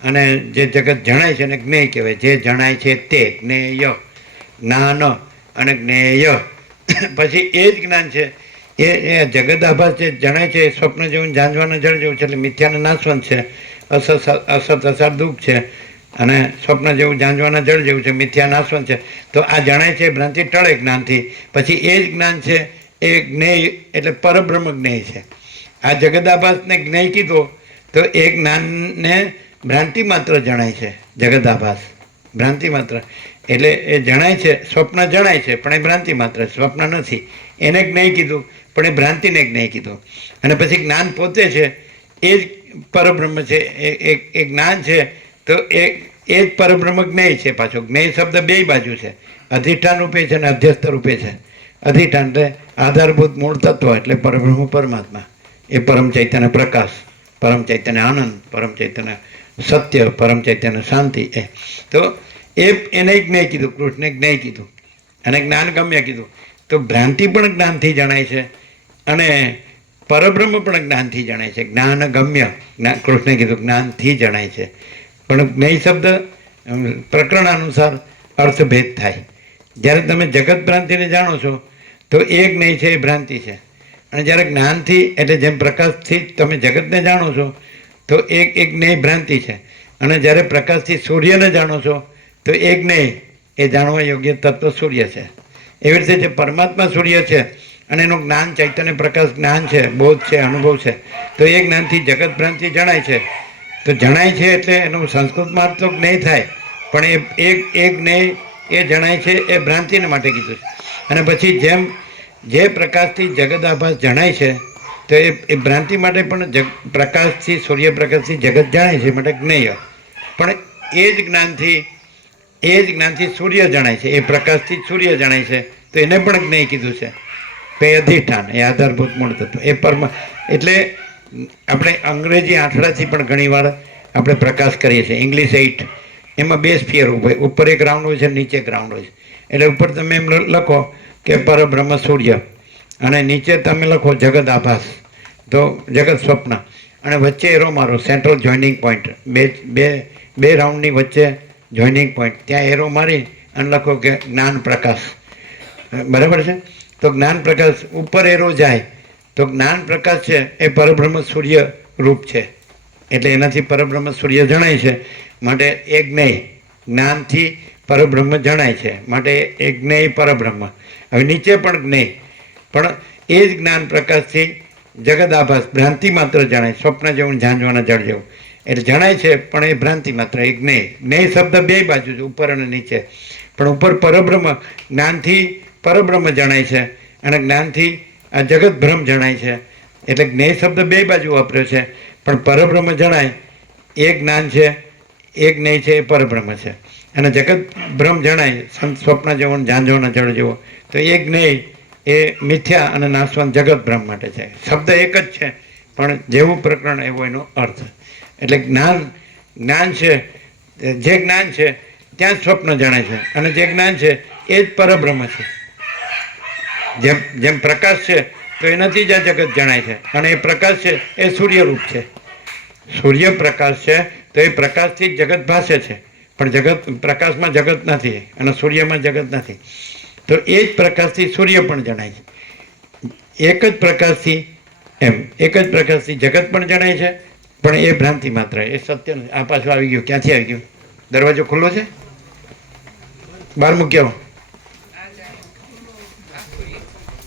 અને જે જગત જણાય છે એને જ્ઞેય કહેવાય. જે જણાય છે તે જ્ઞેય, જ્ઞાન અને જ્ઞેય. પછી એ જ જ્ઞાન છે, એ જગત આભાસ જે જણાય છે એ સ્વપ્ન જેવું ઝાંઝવાના જળ જેવું છે. એટલે મિથ્યાને નાશવંત છે, અસત અસાર દુઃખ છે, અને સ્વપ્ન જેવું ઝાંઝવાના જળ જેવું છે, મિથ્યા નાશવંત છે. તો આ જણાય છે ભ્રાંતિ ટળે જ્ઞાનથી. પછી એ જ જ્ઞાન છે એ જ્ઞેય, એટલે પરબ્રહ્મ જ્ઞેય છે. આ જગદાભાસને જ્ઞેય કીધો તો એ જ્ઞાનને ભ્રાંતિ માત્ર જણાય છે. જગદાભાસ ભ્રાંતિ માત્ર, એટલે એ જણાય છે, સ્વપ્ન જણાય છે પણ એ ભ્રાંતિ માત્ર, સ્વપ્ન નથી. એને જ્ઞેય કીધું, પણ એ ભ્રાંતિને જ્ઞેય કીધું. અને પછી જ્ઞાન પોતે છે એ જ પરબ્રહ્મ છે. એ જ્ઞાન છે તો એ જ પરબ્રહ્મ જ્ઞેય છે. પાછો જ્ઞેય શબ્દ બે બાજુ છે, અધિષ્ઠાન રૂપે છે અને અધ્યસ્થ રૂપે છે. અધિષ્ઠાન એટલે આધારભૂત મૂળ તત્વ, એટલે પરબ્રહ્મ પરમાત્મા, એ પરમ ચૈતન્ય પ્રકાશ, પરમ ચૈતન્ય આનંદ, પરમ ચૈતન્ય સત્ય, પરમ ચૈતન્ય શાંતિ. તો એને જ્ઞેય કીધું, કૃષ્ણે જ્ઞેય કીધું, અને જ્ઞાન ગમ્ય કીધું. તો ભ્રાંતિ પણ જ્ઞાનથી જણાય છે, અને પરબ્રહ્મ પણ જ્ઞાનથી જણાય છે. જ્ઞાન ગમ્ય, કૃષ્ણે કીધું, જ્ઞાનથી જણાય છે. પણ જ્ઞેય શબ્દ પ્રકરણ અનુસાર અર્થભેદ થાય. જ્યારે તમે જગત ભ્રાંતિને જાણો છો તો એ જ્ઞેય છે, એ ભ્રાંતિ છે. અને જ્યારે જ્ઞાનથી, એટલે જેમ પ્રકાશથી તમે જગતને જાણો છો તો એક જ્ઞેય ભ્રાંતિ છે. અને જ્યારે પ્રકાશથી સૂર્યને જાણો છો તો એ જ્ઞેય એ જાણવા યોગ્ય તત્વ સૂર્ય છે. એવી રીતે જે પરમાત્મા સૂર્ય છે અને એનું જ્ઞાન ચૈતન્ય પ્રકાશ જ્ઞાન છે, બોધ છે, અનુભવ છે, તો એ જ્ઞાનથી જગત ભ્રાંતિ જણાય છે. તો જણાય છે એટલે એનું સંસ્કૃતમાં તો જ્ઞેય થાય, પણ એ જ્ઞેય એ જણાય છે એ ભ્રાંતિને માટે કીધું છે. અને પછી જેમ જે પ્રકાશથી જગત આભાસ જણાય છે તો એ ભ્રાંતિ માટે પણ પ્રકાશથી સૂર્યપ્રકાશથી જગત જણાય છે માટે જ્ઞેય. પણ એ જ જ્ઞાનથી સૂર્ય જણાય છે, એ પ્રકાશથી સૂર્ય જણાય છે, તો એને પણ જ્ઞેય કીધું છે. તો એ અધિષ્ઠાન, એ આધારભૂત મૂળ તત્વ, એ એટલે આપણે અંગ્રેજી આંઠડાથી પણ ઘણીવાર આપણે પ્રકાશ કરીએ છીએ. ઇંગ્લિશ 8 એમાં 2 સ્ફિયર હોય, ઉપર એક રાઉન્ડ હોય છે, નીચે એક રાઉન્ડ હોય છે. એટલે ઉપર તમે એમ લખો કે પરબ્રહ્મ સૂર્ય, અને નીચે તમે લખો જગત આભાસ, તો જગત સ્વપ્ન, અને વચ્ચે એરો મારો સેન્ટ્રલ જોઈનિંગ પોઈન્ટ, બે રાઉન્ડની વચ્ચે જોઈનિંગ પોઈન્ટ, ત્યાં એરો મારી અને લખો કે જ્ઞાન પ્રકાશ. બરાબર છે? તો જ્ઞાન પ્રકાશ ઉપર એરો જાય તો જ્ઞાન પ્રકાશ છે એ પરબ્રહ્મ સૂર્ય રૂપ છે, એટલે એનાથી પરબ્રહ્મ સૂર્ય જણાય છે. માટે એ જ્ઞાનથી પરબ્રહ્મ જણાય છે, માટે એ જ્ઞેય પરબ્રહ્મ. હવે નીચે પણ જ્ઞેય, પણ એ જ જ્ઞાન પ્રકાશથી જગત આભાસ ભ્રાંતિ માત્ર જણાય, સ્વપ્ન જેવું, ઝાંઝવાના જળ જેવું, એટલે જણાય છે પણ એ ભ્રાંતિ માત્ર, એ જ્ઞેય શબ્દ 2 બાજુ છે, ઉપર અને નીચે. પણ ઉપર પરબ્રહ્મ, જ્ઞાનથી પરબ્રહ્મ જણાય છે અને જ્ઞાનથી આ જગત ભ્રમ જણાય છે. એટલે જ્ઞેય શબ્દ 2 બાજુ વાપર્યો છે, પણ પરબ્રહ્મ જણાય એ જ્ઞાન છે, એ જ્ઞેય છે, એ પરબ્રહ્મ છે. અને જગત ભ્રમ જણાય સ્વપ્ન જેવો, ઝાંઝવાના જળ જેવો, તો એ જ્ઞેય એ મિથ્યા અને નાશવંત જગત ભ્રમ માટે છે. શબ્દ એક જ છે પણ જેવું પ્રકરણ એવો એનો અર્થ. એટલે જ્ઞાન છે, જે જ્ઞાન છે ત્યાં જ સ્વપ્ન જણાય છે, અને જે જ્ઞાન છે એ જ પરબ્રહ્મ છે. જેમ પ્રકાશ છે તો એનાથી જ આ જગત જણાય છે, અને એ પ્રકાશ છે એ સૂર્યરૂપ છે. સૂર્ય પ્રકાશ છે તો એ પ્રકાશથી જ જગત ભાસે છે, પણ પ્રકાશમાં જગત નથી અને સૂર્યમાં જગત નથી. તો એ જ પ્રકાશથી સૂર્ય પણ જણાય છે. એક જ પ્રકાશથી જગત પણ જણાય છે, પણ એ ભ્રાંતિ માત્ર, એ સત્ય નથી. આ પાછું આવી ગયું, ક્યાંથી આવી ગયું? દરવાજો ખુલ્લો છે, બહાર મૂક્યો.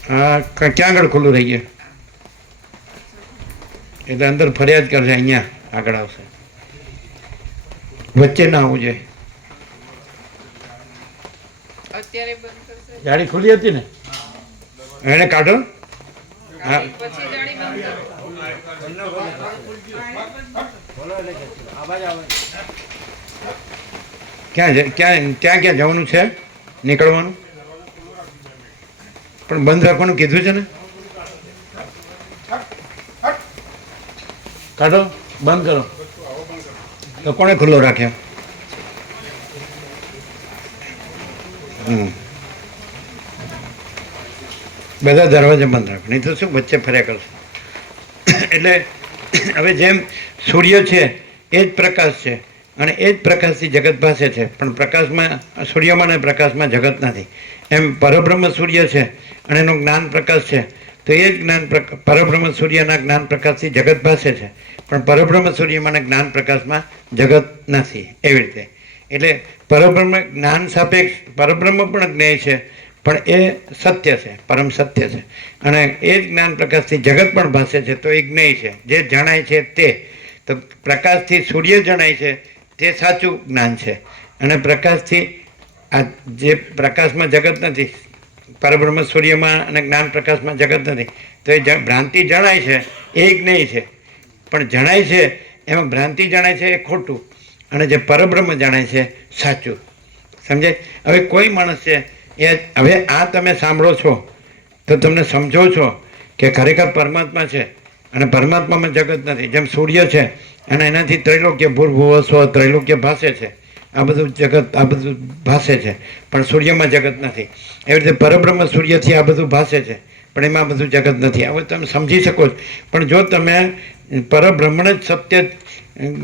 હા, ક્યાં આગળ ખુલ્લું રહી ગયું? એટલે અંદર ફરિયાદ કરશે, અહીંયા આગળ આવશે, વચ્ચે ના આવવું જોઈએ. જાળી ખુલ્લી હતી ને, એને કાઢો. હા, ક્યાં જવાનું છે? નીકળવાનું પણ બંધ રાખવાનું કીધું છે ને. કાઢો, બંધ કરો. તો કોણે ખુલ્લો રાખ્યો? બધા દરવાજા બંધ રાખો, નહીં તો શું વચ્ચે ફર્યા કરશે. એટલે હવે જેમ સૂર્ય છે એ જ પ્રકાશ છે અને એ જ પ્રકાશથી જગત ભાસે છે, પણ પ્રકાશમાં સૂર્યમાં અને પ્રકાશમાં જગત નથી. એમ પરબ્રહ્મ સૂર્ય છે અને એનો જ્ઞાન પ્રકાશ છે, તો એ જ જ્ઞાન પરબ્રહ્મ સૂર્યના જ્ઞાન પ્રકાશથી જગત ભાસે છે, પણ પરબ્રહ્મ સૂર્યમાં જ્ઞાન પ્રકાશમાં જગત નથી. એવી રીતે એટલે પરબ્રહ્મ જ્ઞાન સાપેક્ષ, પરબ્રહ્મ પણ જ્ઞેય છે પણ એ સત્ય છે, પરમ સત્ય છે, અને એ જ જ્ઞાન પ્રકાશથી જગત પણ ભાસે છે, તો એ જ્ઞેય છે, જે જણાય છે તે. તો પ્રકાશથી સૂર્ય જણાય છે તે સાચું જ્ઞાન છે, અને પ્રકાશથી આ જે પ્રકાશમાં જગત નથી, પરબ્રહ્મ સૂર્યમાં અને જ્ઞાન પ્રકાશમાં જગત નથી, તો એ ભ્રાંતિ જણાય છે એ જ્ઞેય છે. પણ જણાય છે એમાં ભ્રાંતિ જણાય છે એ ખોટું, અને જે પરબ્રહ્મ જણાય છે સાચું. સમજાય? હવે કોઈ માણસ છે એ હવે આ તમે સાંભળો છો તો તમને સમજો છો કે ખરેખર પરમાત્મા છે અને પરમાત્મામાં જગત નથી. જેમ સૂર્ય છે અને એનાથી ત્રૈલોક્ય, ભૂર્ભુવ સ્વ ત્રૈલોક્ય ભાસે છે, આ બધું જગત, આ બધું ભાસે છે, પણ સૂર્યમાં જગત નથી. એવી રીતે પરબ્રહ્મ સૂર્યથી આ બધું ભાસે છે, પણ એમાં બધું જગત નથી. હવે તમે સમજી શકો છો. પણ જો તમે પરબ્રહ્મને જ સત્ય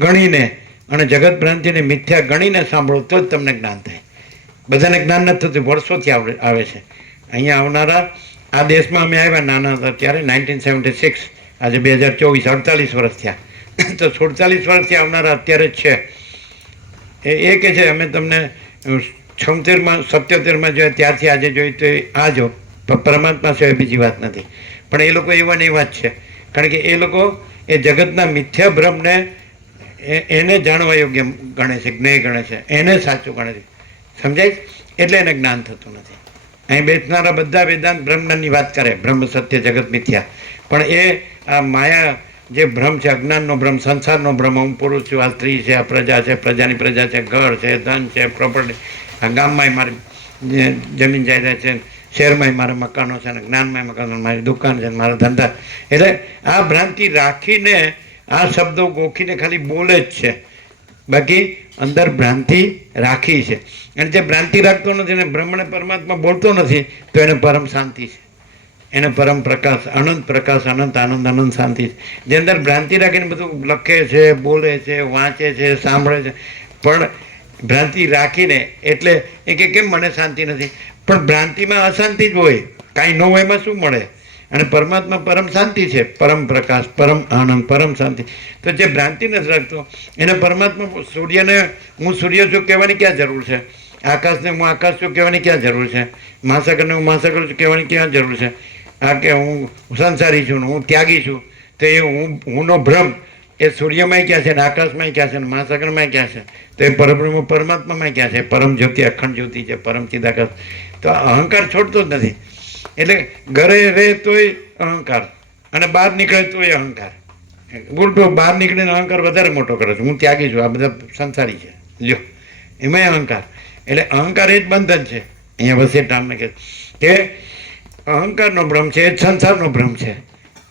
ગણીને અને જગત ભ્રાંતિને મિથ્યા ગણીને સાંભળો તો જ તમને જ્ઞાન થાય. બધાને જ્ઞાન નથી થતું, વર્ષોથી આવે છે. અહીંયા આવનારા, આ દેશમાં અમે આવ્યા નાના હતા ત્યારે 1976, આજે 2024, 48 વર્ષ થયા. તો 47 વર્ષથી આવનારા અત્યારે જ છે. એ કે છે અમે તમને 76માં 77માં જોયા ત્યારથી આજે જોઈ તો આ જો પરમાત્મા છે, બીજી વાત નથી. પણ એ લોકો એવા ને એવા જ છે, કારણ કે એ લોકો એ જગતના મિથ્યા ભ્રમને એને જાણવા યોગ્ય ગણે છે, જ્ઞેય ગણે છે, એને સાચું ગણે છે. સમજાય? એટલે એને જ્ઞાન થતું નથી. અહીં બેસનારા બધા વેદાંત બ્રહ્મની વાત કરે, બ્રહ્મ સત્ય જગત મિથ્યા, પણ એ આ માયા જે ભ્રમ છે, અજ્ઞાનનો ભ્રમ, સંસારનો ભ્રમ, હું પુરુષ છું, આ સ્ત્રી છે, આ પ્રજા છે, પ્રજાની પ્રજા છે, ઘર છે, ધન છે, પ્રોપર્ટી, આ ગામમાંય મારી જમીન જાયદાદ છે, શહેરમાંય મારા મકાનો છે, અને જ્ઞાનમાંય મકાનો, મારી દુકાન છે, મારા ધંધા. એટલે આ ભ્રાંતિ રાખીને આ શબ્દો ગોખીને ખાલી બોલે જ છે, બાકી અંદર ભ્રાંતિ રાખી છે. અને જે ભ્રાંતિ રાખતો નથી અને બ્રહ્મણે પરમાત્મા બોલતો નથી તો એને પરમ શાંતિ છે, એને પરમ પ્રકાશ, અનંત આનંદ, અનંત શાંતિ છે. જે અંદર ભ્રાંતિ રાખીને બધું લખે છે, બોલે છે, વાંચે છે, સાંભળે છે, પણ ભ્રાંતિ રાખીને એટલે એ કે કેમ મને શાંતિ નથી? પણ ભ્રાંતિમાં અશાંતિ જ હોય, કાંઈ ન હોય એમાં શું મળે? અને પરમાત્મા પરમ શાંતિ છે, પરમ પ્રકાશ, પરમ આનંદ, પરમ શાંતિ. તો જે ભ્રાંતિ નથી રાખતો એને પરમાત્મા, સૂર્યને હું સૂર્ય છું કહેવાની ક્યાં જરૂર છે? આકાશને હું આકાશ છું કહેવાની ક્યાં જરૂર છે? મહાસાગરને હું મહાસાગર છું કહેવાની ક્યાં જરૂર છે? આ કે હું સંસારી છું, હું ત્યાગી છું, તો એ હુંનો ભ્રમ એ સૂર્યમાંય ક્યાં છે, ને આકાશમાંય ક્યાં છે, ને મહાસાગરમાંય ક્યાં છે? તો એ પરબ્રહ્મ પરમાત્મામાં ક્યાં છે? પરમ જ્યોતિ, અખંડ જ્યોતિ છે, પરમ ચિદાકાશ. તો અહંકાર છોડતો જ નથી. એટલે ઘરે રહે તોય અહંકાર, અને બહાર નીકળે તોય અહંકાર. ઉલટો બહાર નીકળીને અહંકાર વધારે મોટો કરે છે, હું ત્યાગી છું, આ બધા સંસારી છે, લ્યો એમાંય અહંકાર. એટલે અહંકાર એ જ બંધન છે. અહીંયા વસેટામને કહે કે અહંકારનો ભ્રમ છે એ જ સંસારનો ભ્રમ છે,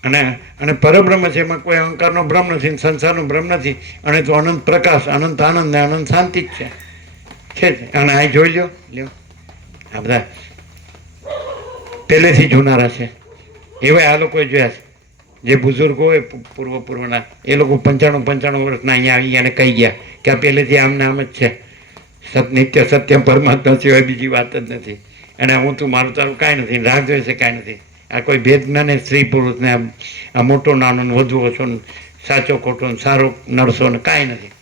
અને પરબ્રહ્મ છે એમાં કોઈ અહંકારનો ભ્રમ નથી, સંસારનો ભ્રમ નથી, અને તો અનંત પ્રકાશ, અનંત આનંદ ને અનંત શાંતિ જ છે. અને આ જોઈ લ્યો આ બધા પહેલેથી જૂનારા છે, એવા આ લોકોએ જોયા છે. જે બુઝુર્ગો હોય પૂર્વના, એ લોકો 95 વર્ષના અહીંયા આવી અને કહી ગયા કે આ પહેલેથી આમને આમ જ છે, નિત્ય સત્ય પરમાત્મા સિવાય બીજી વાત જ નથી, અને હું તું મારું તારું કાંઈ નથી, રાગ દ્વેષે કાંઈ નથી, આ કોઈ ભેદ જ્ઞાને સ્ત્રી પુરુષને આ મોટો નાનો ને વધુ ઓછો ને સાચો ખોટો ને સારો નરસો ને કાંઈ નથી,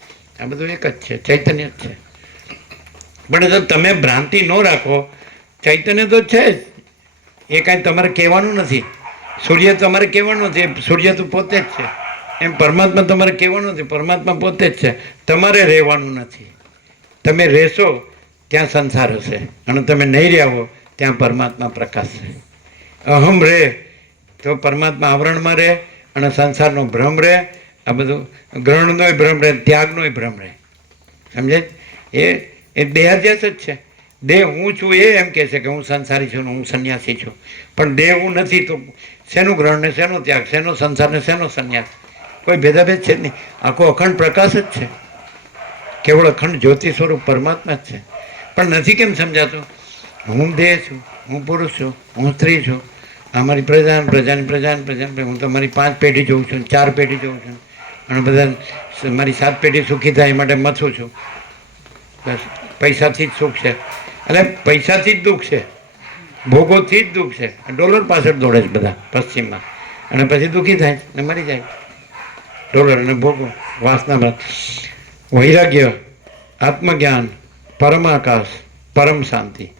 આ બધું એક જ છે, ચૈતન્ય જ છે. પણ જો તમે ભ્રાંતિ ન રાખો, ચૈતન્ય તો છે જ, એ કાંઈ તમારે કહેવાનું નથી. સૂર્ય તમારે કહેવાનું નથી, સૂર્ય તો પોતે જ છે. એમ પરમાત્મા તમારે કહેવાનું નથી, પરમાત્મા પોતે જ છે. તમારે રહેવાનું નથી. તમે રહેશો ત્યાં સંસાર હશે, અને તમે નહીં રહ્યા હો ત્યાં પરમાત્મા પ્રકાશ છે. અહમ રહે તો પરમાત્મા આવરણમાં રહે, અને સંસારનો ભ્રમ રહે, આ બધું ગ્રહણનોય ભ્રમ રહે, ત્યાગનોય ભ્રમ રહે. સમજે? એ દેહાધ્યાસ જ છે. દેહ હું છું એ એમ કહે છે કે હું સંસારી છું, હું સંન્યાસી છું, પણ દેહ હું નથી તો શેનું ગ્રહણ ને શેનો ત્યાગ, શેનો સંસાર ને શેનો સંન્યાસ? કોઈ ભેદાભેદ છે જ નહીં. આખો અખંડ પ્રકાશ જ છે, કેવળ અખંડ જ્યોતિ સ્વરૂપ પરમાત્મા જ છે. પણ નથી કેમ સમજાતું? હું દેહ છું, હું પુરુષ છું, હું સ્ત્રી છું, અમારી પ્રજાની હું તો મારી 5 પેઢી જોઉં છું, 4 પેઢી જોઉં છું, અને બધા મારી 7 પેઢી સુખી થાય એ માટે મથું છું. બસ પૈસાથી જ સુખ છે, એટલે પૈસાથી જ દુઃખ છે, ભોગોથી જ દુઃખ છે. ડોલર પાછળ દોડે છે બધા પશ્ચિમમાં, અને પછી દુઃખી થાય ને મરી જાય. ડોલર અને ભોગો, વાસના, વૈરાગ્ય, આત્મજ્ઞાન, પરમાકાશ, પરમ શાંતિ,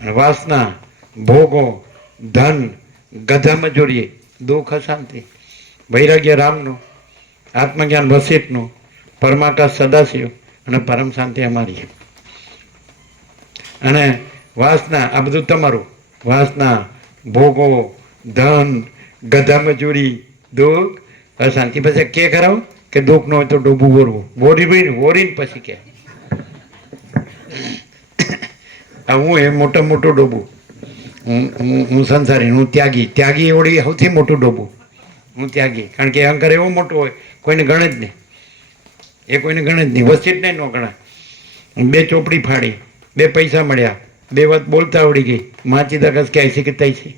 અને વાસના, ભોગો, ધન, ગધા મજૂરી, દુઃખ અશાંતિ. વૈરાગ્ય રામનું, આત્મજ્ઞાન વસિષ્ઠનું, પરમાકાશ સદાશિવ, અને પરમ શાંતિ અમારી. અને વાસના, આ બધું તમારું. વાસના, ભોગો, ધન, ગધા મજૂરી, દુઃખ અશાંતિ. પછી કે કરાવો કે દુઃખ ન હોય તો ડૂબું વોરવું, વોરીને પછી કે હું એ મોટું ડોબું, હું સંસારી, હું ત્યાગી એવડી સૌથી મોટું ડોબું, હું ત્યાગી. કારણ કે અહંકાર એવો મોટો હોય કોઈને ગણે જ નહીં, એ કોઈને ગણે જ નહીં. વસિષ્ઠને ન ગણાય. 2 ચોપડી ફાડી, 2 પૈસા મળ્યા, 2 વાત બોલતા આવડી ગઈ, માચીદાકસ કે આઈસી કે તૈસી.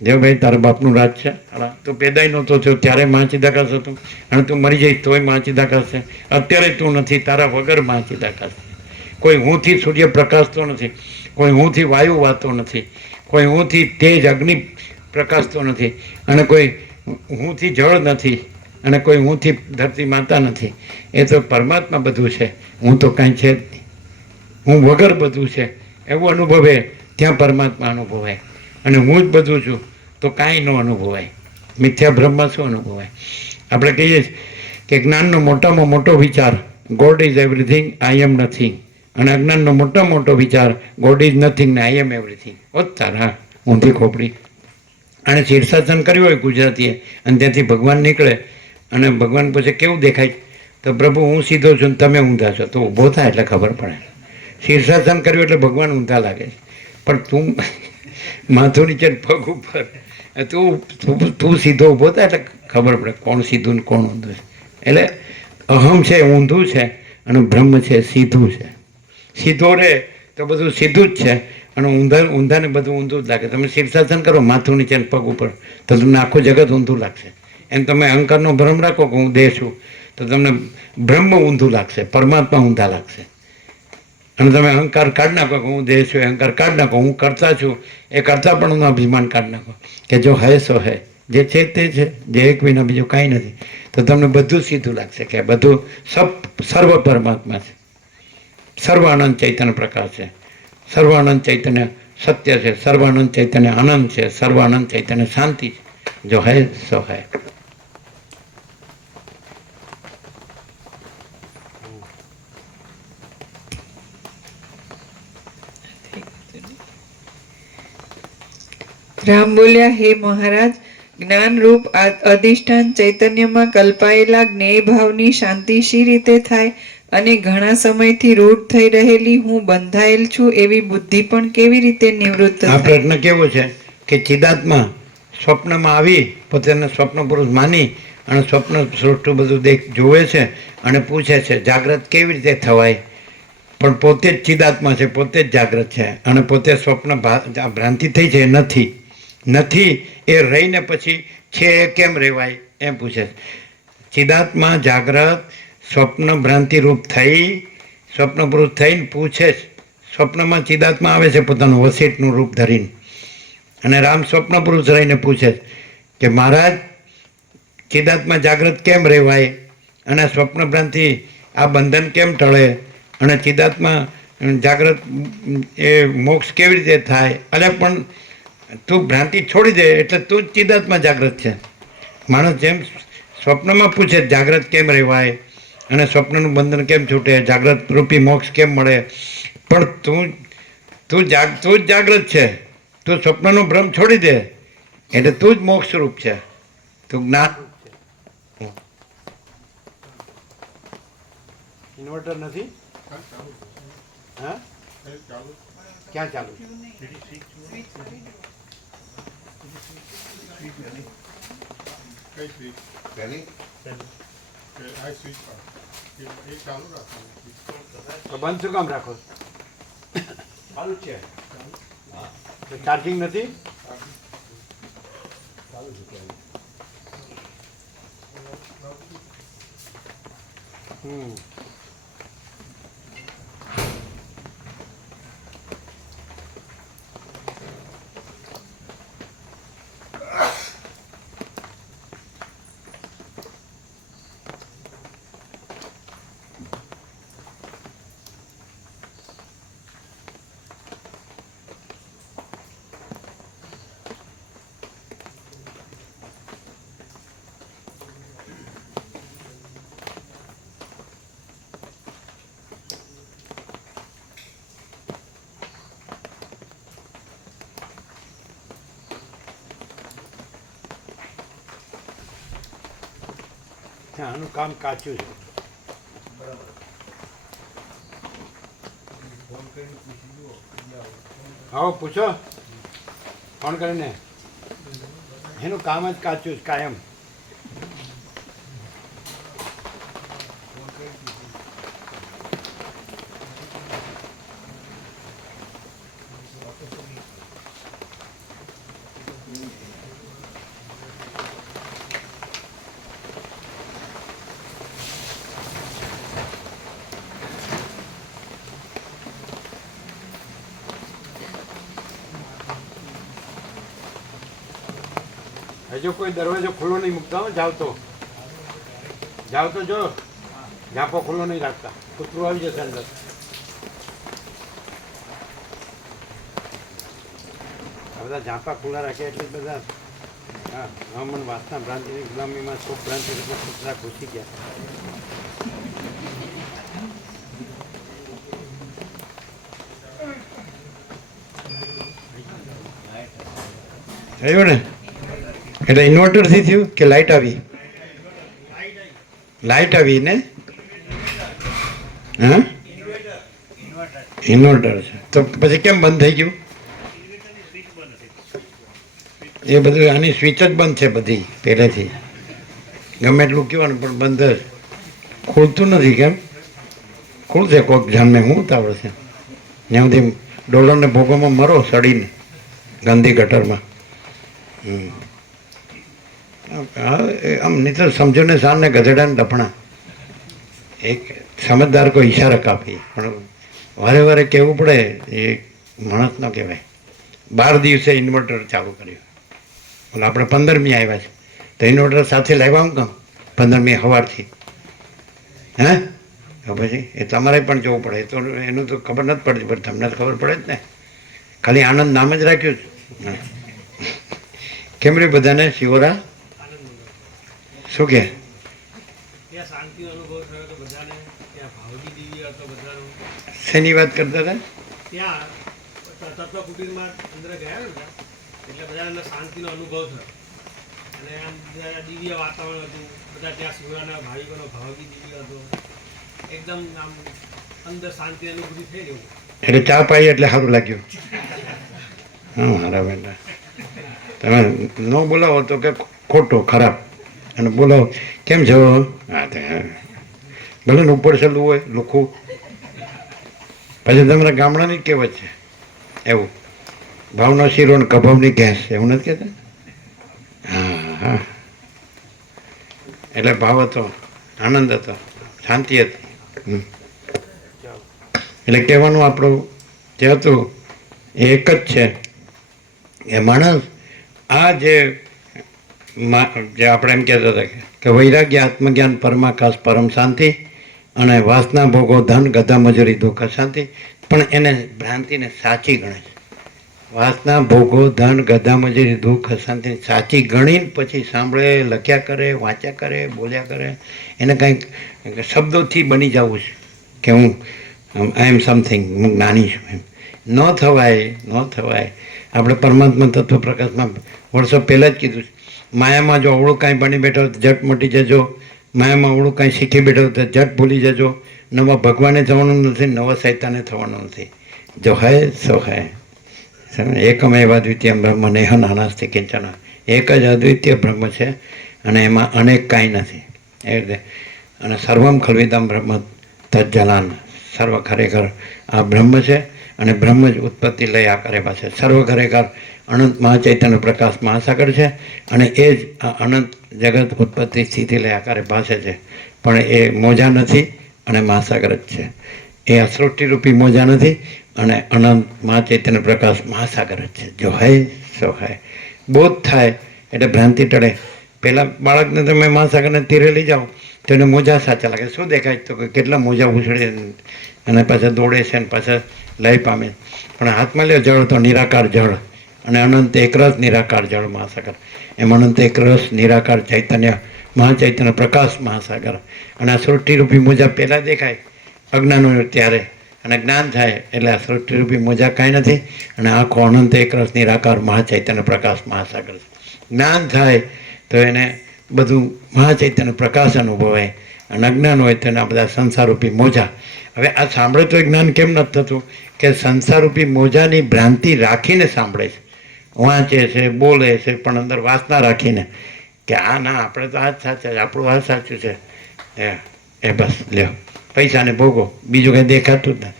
જો ભાઈ તારા બાપનું રાજ છે, તું પેદાય નહોતો થયો ત્યારે માચીદાકસ હતું, અને તું મરી જાય તોય માચીદાકસ છે. અત્યારે તું નથી, તારા વગર માચીદાકસ. કોઈ હુંથી સૂર્ય પ્રકાશતો નથી, કોઈ હુંથી વાયુ વાતો નથી, કોઈ હુંથી તેજ અગ્નિ પ્રકાશતો નથી, અને કોઈ હુંથી જળ નથી, અને કોઈ હુંથી ધરતી માતા નથી. એ તો પરમાત્મા બધું છે, હું તો કાંઈ છે જ નહીં, હું વગર બધું છે એવું અનુભવે ત્યાં પરમાત્મા અનુભવાય. અને હું જ બધું છું તો કાંઈ ન અનુભવાય. મિથ્યા બ્રહ્મ શું અનુભવાય? આપણે કહીએ છીએ કે જ્ઞાનનો મોટામાં મોટો વિચાર God is everything, I am nothing. અને અજ્ઞાનનો મોટામાં મોટો વિચાર ગોડ ઇઝ નથિંગ ને આઈ એમ એવરીથિંગ. ઓ તારા ઊંધી ખોપડી. અને શીર્ષાસન કર્યું હોય ગુજરાતીએ અને ત્યાંથી ભગવાન નીકળે અને ભગવાન પછી કેવું દેખાય? તો પ્રભુ હું સીધો છું ને તમે ઊંધા છો. તો ઊભો થાય એટલે ખબર પડે. શીર્ષાસન કર્યું એટલે ભગવાન ઊંધા લાગે છે, પણ તું માથું નીચે પગ ઉપર, તું સીધો ઊભો થાય એટલે ખબર પડે કોણ સીધું ને કોણ ઊંધું છે. એટલે અહમ છે ઊંધું છે અને બ્રહ્મ છે સીધું છે. સીધો રહે તો બધું સીધું જ છે અને ઊંધાને બધું ઊંધું જ લાગે. તમે શીર્ષાસન કરો માથું નીચે પગ ઉપર તો તમને આખું જગત ઊંધું લાગશે. એમ તમે અહંકારનો ભ્રમ રાખો કે હું દેહ છું તો તમને બ્રહ્મ ઊંધું લાગશે, પરમાત્મા ઊંધા લાગશે. અને તમે અહંકાર કાઢી નાખો કે હું દેહ છું, અહંકાર કાઢી નાખો હું કરતા છું, એ કરતા પણ હું અભિમાન કાઢી નાખો કે જો હે સો હે, જે છે તે છે, જે એક વિના બીજું કાંઈ નથી, તો તમને બધું સીધું લાગશે કે બધું સર્વ પરમાત્મા છે, સર્વ આનંદ ચૈતન્ય પ્રકાશ છે, સર્વ આનંદ ચૈતન્ય સત્ય છે, સર્વ આનંદ ચૈતન્ય આનંદ છે, સર્વ આનંદ ચૈતન્ય શાંતિ છે. જો હે સો હે. રામ બોલ્યા, હે મહારાજ, જ્ઞાનરૂપ અધિષ્ઠાન ચૈતન્યમાં કલ્પાયેલા જ્ઞેય ભાવની શાંતિ શી રીતે થાય અને ઘણા સમયથી રૂઢ થઈ રહેલી હું બંધાયેલ છું એવી બુદ્ધિ પણ કેવી રીતે નિવૃત્ત આ થાય? પ્રશ્ન કેવો છે કે ચિદાત્મા સ્વપ્નમાં આવી પોતાને સ્વપ્ન પુરુષ માની અને સ્વપ્ન સૃષ્ટિ બધું જોવે છે અને પૂછે છે જાગ્રત કેવી રીતે થવાય? પણ પોતે જ ચિદાત્મા છે, પોતે જ જાગ્રત છે અને પોતે સ્વપ્ન ભ્રાંતિ થઈ છે નથી એ રહીને પછી છે એ કેમ રહેવાય એમ પૂછે છે. ચિદાત્મા જાગ્રત સ્વપ્ન ભ્રાંતિ રૂપ થઈ સ્વપ્ન પુરુષ થઈને પૂછે છે. સ્વપ્નમાં ચિદાત્મા આવે છે પોતાનું વસીઠનું રૂપ ધરીને અને રામ સ્વપ્ન પુરુષ રહીને પૂછે કે મહારાજ ચિદાત્મા જાગ્રત કેમ રહેવાય અને સ્વપ્ન ભ્રાંતિ આ બંધન કેમ ટળે અને ચિદાત્મા જાગ્રત એ મોક્ષ કેવી રીતે થાય? અરે પણ તું ભ્રાંતિ છોડી દે એટલે તું જ ચિદાત્મા જાગ્રત છે. માણસ જેમ સ્વપ્નમાં પૂછે જાગ્રત કેમ રહેવાય અને સ્વપ્નનું બંધન કેમ છૂટે, જાગ્રત રૂપી મોક્ષ કેમ મળે, પણ તું જ જાગ્રત છે, તું સ્વપ્નનો ભ્રમ છોડી દે એટલે તું જ મોક્ષ રૂપ છે, તું જ્ઞાન. ઇન્વર્ટર નથી? હા, ક્યાં ચાલુ? કઈ સ્વીચ? પહેલી આ સ્વીચ એ ચાલુ રાખવાનું. તો બંધ શું કામ રાખો? ચાલુ છે, ચાર્જિંગ નથી? આનું કામ કાચું છે. આવો પૂછો ફોન કરીને. એનું કામ જ કાચું છે કાયમ. હજુ કોઈ દરવાજો ખુલ્લો નહીં મૂકતા હો, જાવ તો જાઓ તો જો ઝાંપો ખુલ્લો નહીં રાખતા, કૂતરું આવી જશે અંદર. આ બધા ઝાંપા ખુલ્લા રાખે એટલે બધા હા હવામાન વાસના ભ્રાંતિની ગુલામીમાં સુખ ભ્રાંતિ રૂપમાં કૂતરા ઘૂસી ગયા. થયું ને એટલે ઇન્વર્ટરથી થયું કે લાઇટ આવી? લાઇટ આવી ને હા ઇન્વર્ટર છે તો પછી કેમ બંધ થઈ ગયું? એ બધું આની સ્વિચ જ બંધ છે બધી પહેલેથી, ગમે એટલું કહેવાનું પણ બંધ જ, ખુલતું નથી. કેમ ખુલશે? કોઈક જાણને હું ઉતાવળ છે? જ્યાં સુધી ડોલરને ભોગોમાં મરો સડીને ગાંધી ગટરમાં. આમ નહીં તો સમજો ને સાર ને ગધેડાને ડફણા. એક સમજદાર કોઈ ઈશારક આપી પણ વારે વારે કહેવું પડે એ માણસ ન કહેવાય. 12 દિવસે ઇન્વર્ટર ચાલુ કર્યું. એટલે આપણે 15મી આવ્યા છે તો ઇન્વર્ટર સાથે લાવ્યા હું કામ 15મી સવારથી? હે પછી એ તમારે પણ જોવું પડે. તો એનું તો ખબર નથી પડતી પણ તમને તો ખબર પડે જ ને. ખાલી આનંદ નામ જ રાખ્યું છે. કેમ રે બધાને શિવરા શું કે શેની વાત કરતા હતા? એટલે બધાને શાંતિનો અનુભવ થયો અને આમ દિવ્ય વાતાવરણ હતું. બધા ત્યાં શિવરાના ભાવિકોનો ભાવગી દિવ્ય હતો. એકદમ આમ અંદર શાંતિ અનુભૂતિ થઈ ગયું. એટલે ચા પાઈ એટલે સારું લાગ્યું. હા મારા બેટા તમે ન બોલાવો તો કે ખોટો ખરાબ, અને બોલાવો કેમ છો? હા ભલે ને ઉપર છેલ્લું હોય લુખું. પછી તમારા ગામડાની કહેવત છે એવું, ભાવનો શીરો ને કભાવની ગેસ, એવું નથી કહેતા? હા હા એટલે ભાવ હતો, આનંદ હતો, શાંતિ હતી. એટલે કહેવાનું આપણું જે હતું એ એક જ છે એ માણસ આ જે આપણે એમ કહેતા હતા કે વૈરાગ્ય આત્મજ્ઞાન પરમાકાશ પરમ શાંતિ અને વાસના ભોગો ધન ગધા મજૂરી દુઃખ શાંતિ, પણ એને ભ્રાંતિને સાચી ગણે છે. વાસના ભોગો ધન ગધા મજૂરી દુઃખ શાંતિ સાચી ગણીને પછી સાંભળે, લખ્યા કરે, વાંચ્યા કરે, બોલ્યા કરે. એને કંઈક શબ્દોથી બની જવું છે કે હું આઈ એમ સમથિંગ, હું જ્ઞાની છું એમ. ન થવાય, ન થવાય. આપણે પરમાત્મા તત્વ પ્રકાશમાં વર્ષો પહેલાં જ કીધું છે, માયામાં જો અવળું કાંઈ બની બેઠો તો જટ મટી જજો, માયામાં અવળું કાંઈ શીખી બેઠો તો જટ ભૂલી જજો. નવા ભગવાને થવાનું નથી, નવા સૈતાને થવાનું નથી. જો હૈ સો હૈ. એકમેવ અદ્વિતીય બ્રહ્મ નેહ નાનાસ્તિ કિંચન. એક જ અદ્વિતીય બ્રહ્મ છે અને એમાં અનેક કાંઈ નથી એ રીતે. અને સર્વમ ખલ્વિદમ બ્રહ્મ તજ્જલાન. સર્વ ખરેખર આ બ્રહ્મ છે અને બ્રહ્મ જ ઉત્પત્તિ લઈ આ કરે પાસે. સર્વ ખરેખર અનંત મહાચૈતન્ય પ્રકાશ મહાસાગર છે અને એ જ આ અનંત જગત ઉત્પત્તિ સ્થિતિ લઈ આકારે ભાષે છે. પણ એ મોજા નથી અને મહાસાગર જ છે. એ અસૃષ્ટિરૂપી મોજા નથી અને અનંત મહાચૈતન્ય પ્રકાશ મહાસાગર જ છે. જો હૈ સો હૈ. બોધ થાય એટલે ભ્રાંતિ ટળે. પહેલાં બાળકને તમે મહાસાગરને તીરે લઈ જાઓ તો એને મોજા સાચા લાગે. શું દેખાય તો કેટલા મોજા ઉછળે અને પાછા દોડે છે અને પાછા લય પામે. પણ હાથમાં લ્યો જળ તો નિરાકાર જળ અને અનંત એકરસ નિરાકાર જળ મહાસાગર. એમ અનંત એકરસ નિરાકાર ચૈતન્ય મહાચૈતન્ય પ્રકાશ મહાસાગર. અને આ સૃષ્ટિરૂપી મોજા પહેલાં દેખાય અજ્ઞાન હોય ત્યારે, અને જ્ઞાન થાય એટલે આ સૃષ્ટિરૂપી મોજા કાંઈ નથી અને આખો અનંત એકરસ નિરાકાર મહાચૈતન્ય પ્રકાશ મહાસાગર છે. જ્ઞાન થાય તો એને બધું મહાચૈતન્ય પ્રકાશ અનુભવાય અને અજ્ઞાન હોય તો એના બધા સંસારરૂપી મોજા. હવે આ સાંભળે તો જ્ઞાન કેમ નથી થતું કે સંસારરૂપી મોજાની ભ્રાંતિ રાખીને સાંભળે છે, વાંચે છે, બોલે છે, પણ અંદર વાસના રાખીને કે આ ના આપણે તો આ જ સાચા છે, આપણું આ સાચું છે. એ બસ લ્યો પૈસાને ભોગો, બીજું કંઈ દેખાતું જ નથી.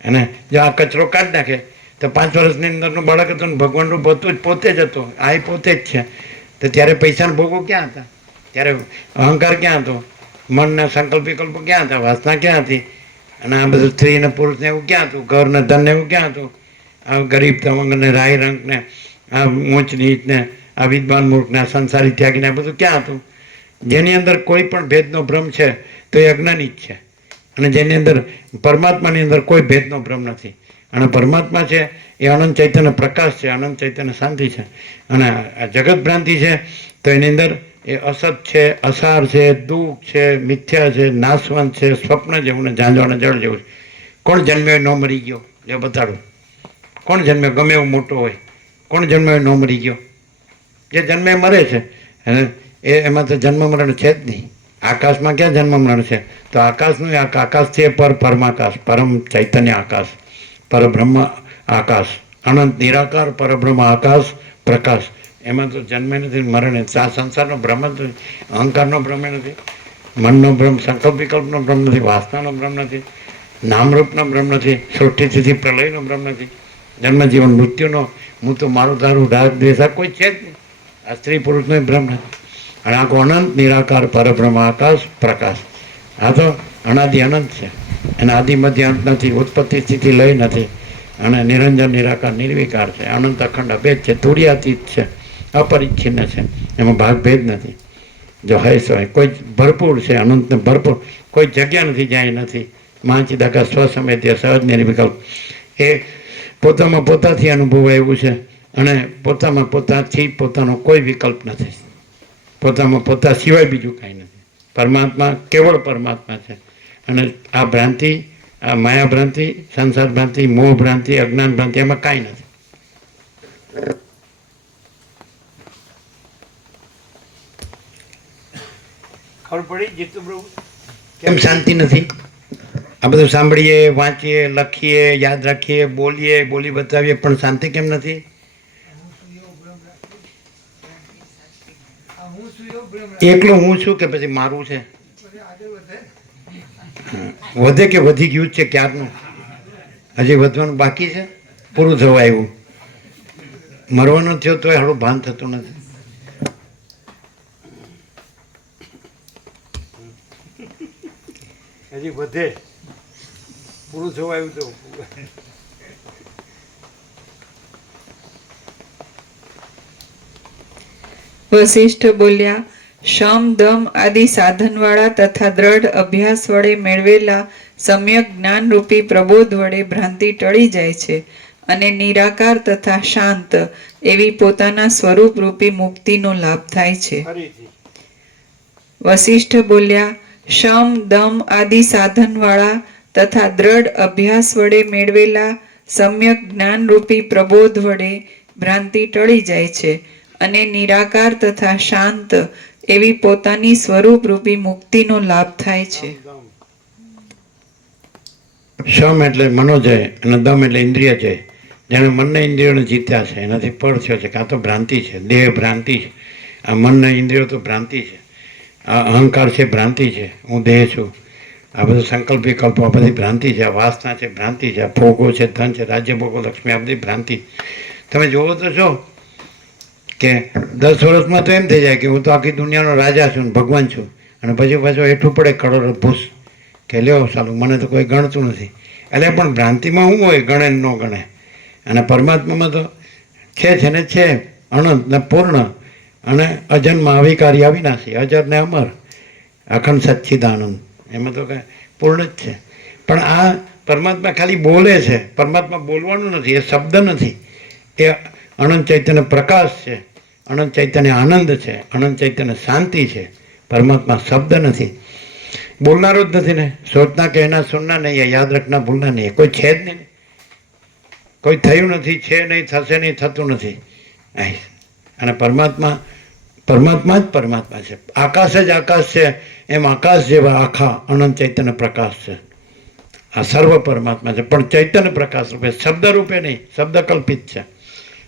અને જો આ કચરો કાઢી નાખે તો 5 વર્ષની અંદરનું બાળક હતું ને ભગવાનનું પોતે જ હતું, આ પોતે જ છે. તો ત્યારે પૈસાને ભોગો ક્યાં હતા? ત્યારે અહંકાર ક્યાં હતો? મનના સંકલ્પ વિકલ્પો ક્યાં હતા? વાસના ક્યાં હતી? અને આ બધું સ્ત્રી ને પુરુષને એવું ક્યાં હતું? ઘર ને ધન ને એવું ક્યાં હતું? આ ગરીબ તમંગ ને રાય રંગ ને આ ઊંચ નીચ ને આ વિદ્વાન મૂર્ખ ને આ સંસારી ત્યાગી ને બધું ક્યાં હતું? જેની અંદર કોઈ પણ ભેદનો ભ્રમ છે તો એ અજ્ઞાની જ છે, અને જેની અંદર પરમાત્માની અંદર કોઈ ભેદનો ભ્રમ નથી. અને પરમાત્મા છે એ અનંત ચૈતન્ય પ્રકાશ છે, અનંત ચૈતન્ય શાંતિ છે. અને આ જગત ભ્રાંતિ છે તો એની અંદર એ અસત છે, અસાર છે, દુઃખ છે, મિથ્યા છે, નાશવંત છે, સ્વપ્ન જેવું ને ઝાંઝવાના જળ જેવું છે. કોણ જન્મ્યો ન મરી ગયો? એ બતાડો. કોણ જન્મ્યો ગમે એવું મોટો હોય? કોણ જન્મ્યો ન મરી ગયો? જે જન્મે મરે છે, અને એમાં તો જન્મ મરણ છે જ નહીં. આકાશમાં ક્યાં જન્મ મરણ છે? તો આકાશનું આકાશ છે પરમાકાશ, પરમ ચૈતન્ય આકાશ, પરબ્રહ્મ આકાશ, અનંત નિરાકાર પરબ્રહ્મ આકાશ પ્રકાશ. એમાં તો જન્મે નથી, મરણે. આ સંસારનો ભ્રમ જ નથી, અહંકારનો ભ્રમ નથી, મનનો ભ્રમ, સંકલ્પ વિકલ્પનો ભ્રમ નથી, વાસનાનો ભ્રમ નથી, નામરૂપનો ભ્રમ નથી, સૃષ્ટિથી પ્રલયનો ભ્રમ નથી, જન્મ જીવન મૃત્યુનો હું તો મારું તારું રાગ દ્વેષ આ કોઈ છે જ નહીં. આ સ્ત્રી પુરુષનો ભ્રમ નથી. અને આખો અનંત નિરાકાર પરબ્રહ્મ આકાશ પ્રકાશ. આ તો અનાદિ અનંત છે, અને આદિ મધ્ય અંત નથી, ઉત્પત્તિ સ્થિતિ લય નથી, અને નિરંજન નિરાકાર નિર્વિકાર છે, અનંત અખંડ અભેદ છે, તુર્યાતીત છે, અપરિચ્છિન્ન છે, એમાં ભાગ ભેદ નથી. જો હોય કોઈ ભરપૂર છે, અનંતને ભરપૂર, કોઈ જગ્યા નથી જ્યાં એ નથી. મહાચિદાકાર સ્વસમેધ્ય સહજ નિર્વિકલ્પ, એ પોતામાં પોતાથી અનુભવાય એવું છે, અને પોતામાં પોતાથી પોતાનો કોઈ વિકલ્પ નથી, પોતામાં પોતા સિવાય બીજું કાંઈ નથી. પરમાત્મા કેવળ પરમાત્મા છે. અને આ ભ્રાંતિ, આ માયા ભ્રાંતિ, સંસાર ભ્રાંતિ, મોહ ભ્રાંતિ, અજ્ઞાન ભ્રાંતિ, એમાં કાંઈ નથી. ખબર પડી જીતુ પ્રભુ? કેમ શાંતિ નથી? આ બધું સાંભળીએ, વાંચીએ, લખીએ, યાદ રાખીએ, બોલીએ, બોલી બતાવીએ, પણ શાંતિ કેમ નથી? એકલું હું છું કે પછી મારું છે? વધે કે વધી ગયું છે ક્યારનું? હજી વધવાનું બાકી છે? પૂરું થવા આવ્યું? મરવાનું થયો તોય હારું ભાન થતું નથી. હજી વધે, પૂરું થવા આવ્યું તો વશિષ્ઠ બોલ્યા, શમ દમ આદિ સાધનવાળા તથા દ્રઢ અભ્યાસ વડે મેળવેલા સમ્યક જ્ઞાનરૂપી પ્રબોધ વડે ભ્રાંતિ ટળી જાય છે, અને નિરાકાર તથા શાંત એવી પોતાના સ્વરૂપ રૂપી મુક્તિનો લાભ થાય છે. ફરીથી વશિષ્ઠ બોલ્યા, શમ દમ આદિ સાધનવાળા તથા દ્રઢ અભ્યાસ વડે મેળવેલા સમ્યક જ્ઞાનરૂપી પ્રબોધ વડે ભ્રાંતિ ટળી જાય છે, અને નિરાકાર તથા શાંત એવી પોતાની સ્વરૂપ રૂપી મુક્તિનો લાભ થાય છે. શમ એટલે મનોજય, અને દમ એટલે ઇન્દ્રિય જય. જેણે મનને ઇન્દ્રિયોને જીત્યા છે એનાથી પર થયો છે. કાં તો ભ્રાંતિ છે, દેહ ભ્રાંતિ છે, આ મનને ઇન્દ્રિયો તો ભ્રાંતિ છે, આ અહંકાર છે ભ્રાંતિ છે, હું દેહ છું, આ બધું સંકલ્પ વિકલ્પો આ બધી ભ્રાંતિ છે, આ વાસના છે ભ્રાંતિ છે, આ ભોગો છે, ધન છે, રાજ્ય ભોગો, લક્ષ્મી, આ બધી ભ્રાંતિ. તમે જોવો તો છો કે 10 વર્ષમાં તો એમ થઈ જાય કે હું તો આખી દુનિયાનો રાજા છું, ભગવાન છું, અને પછી પાછો હેઠું પડે કરોડો ભૂસ કે લ્યો સાલું મને તો કોઈ ગણતું નથી. એટલે પણ ભ્રાંતિમાં શું હોય? ગણે ન ગણે. અને પરમાત્મામાં તો છે ને છે, અનંત ને પૂર્ણ, અને અજન્મ અવિકારી અવિનાશી, અજર ને અમર, અખંડ સચ્ચિદાનંદ, એમાં તો કાંઈ પૂર્ણ જ છે. પણ આ પરમાત્મા ખાલી બોલે છે. પરમાત્મા બોલવાનું નથી, એ શબ્દ નથી, એ અનંત ચૈતન્ય પ્રકાશ છે, અનંત ચૈતન્ય આનંદ છે, અનંત ચૈતન્ય શાંતિ છે. પરમાત્મા શબ્દ નથી, બોલનારો જ નથી ને. સોચના કહેના સુનના નહીં, યાદ રાખના ભૂલના નહીં, કોઈ છે જ નહીં, કોઈ થયું નથી, છે નહીં, થશે નહીં, થતું નથી. અને પરમાત્મા પરમાત્મા જ પરમાત્મા છે. આકાશ જ આકાશ છે, એમ આકાશ જેવા આખા અનંત ચૈતન્ય પ્રકાશ છે. આ સર્વ પરમાત્મા છે, પણ ચૈતન્ય પ્રકાશ રૂપે, શબ્દ રૂપે નહીં, શબ્દ કલ્પિત છે.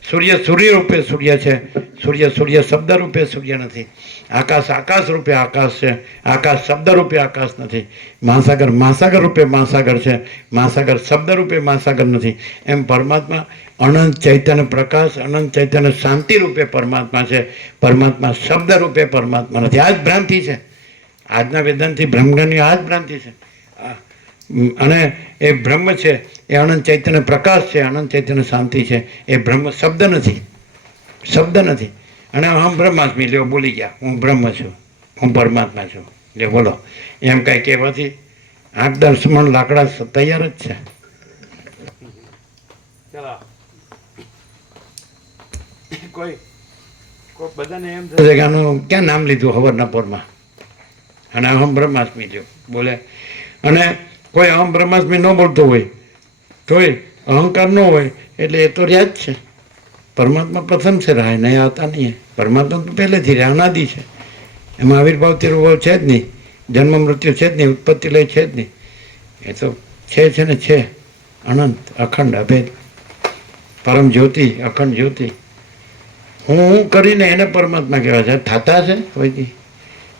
સૂર્ય સૂર્ય રૂપે સૂર્ય છે, સૂર્ય સૂર્ય શબ્દ રૂપે સૂર્ય નથી. આકાશ આકાશ રૂપે આકાશ છે, આકાશ શબ્દ રૂપે આકાશ નથી. મહાસાગર મહાસાગર રૂપે મહાસાગર છે, મહાસાગર શબ્દ રૂપે મહાસાગર નથી. એમ પરમાત્મા અનંત ચૈતન્ય પ્રકાશ, અનંત ચૈતન્ય શાંતિ રૂપે પરમાત્મા છે. પરમાત્મા શબ્દ રૂપે પરમાત્મા નથી. આ જ ભ્રાંતિ છે. આજના વેદાંતથી બ્રહ્મજ્ઞાની આ જ ભ્રાંતિ છે. અને એ બ્રહ્મ છે, એ અનંત ચૈતન્ય પ્રકાશ છે, અનંત ચૈતન્ય શાંતિ છે. એ બ્રહ્મ શબ્દ નથી, શબ્દ નથી. અને અહમ બ્રહ્માસ્મિ લ્યો બોલી ગયા, હું બ્રહ્મ છું. હું પરમાત્મા છું. જે બોલો એમ કાંઈ કહેવાથી 8-10 મણ લાકડા તૈયાર જ છે. ચલો કોઈ બધાને એમ થશે કે આનું ક્યાં નામ લીધું હવરના પોરમાં, અને અહમ બ્રહ્માસ્મી જો બોલે. અને કોઈ અહમ બ્રહ્માસ્મી ન બોલતો હોય તોય અહંકાર ન હોય એટલે એ તો રહ્યા જ છે. પરમાત્મા પ્રથમ છે, રાહ નહીં આવતા નહીં. પરમાત્મા તો પહેલેથી રહ્યા, અનાદિ છે. એમાં આવિર્ભાવ તિરુભાવ છે જ નહીં, જન્મ મૃત્યુ છે જ નહીં, ઉત્પત્તિ લય છે જ નહીં. એ તો છે ને છે, અનંત અખંડ અભેદ પરમ જ્યોતિ, અખંડ જ્યોતિ. હું કરીને એને પરમાત્મા કહેવાય છે. થતા છે કોઈથી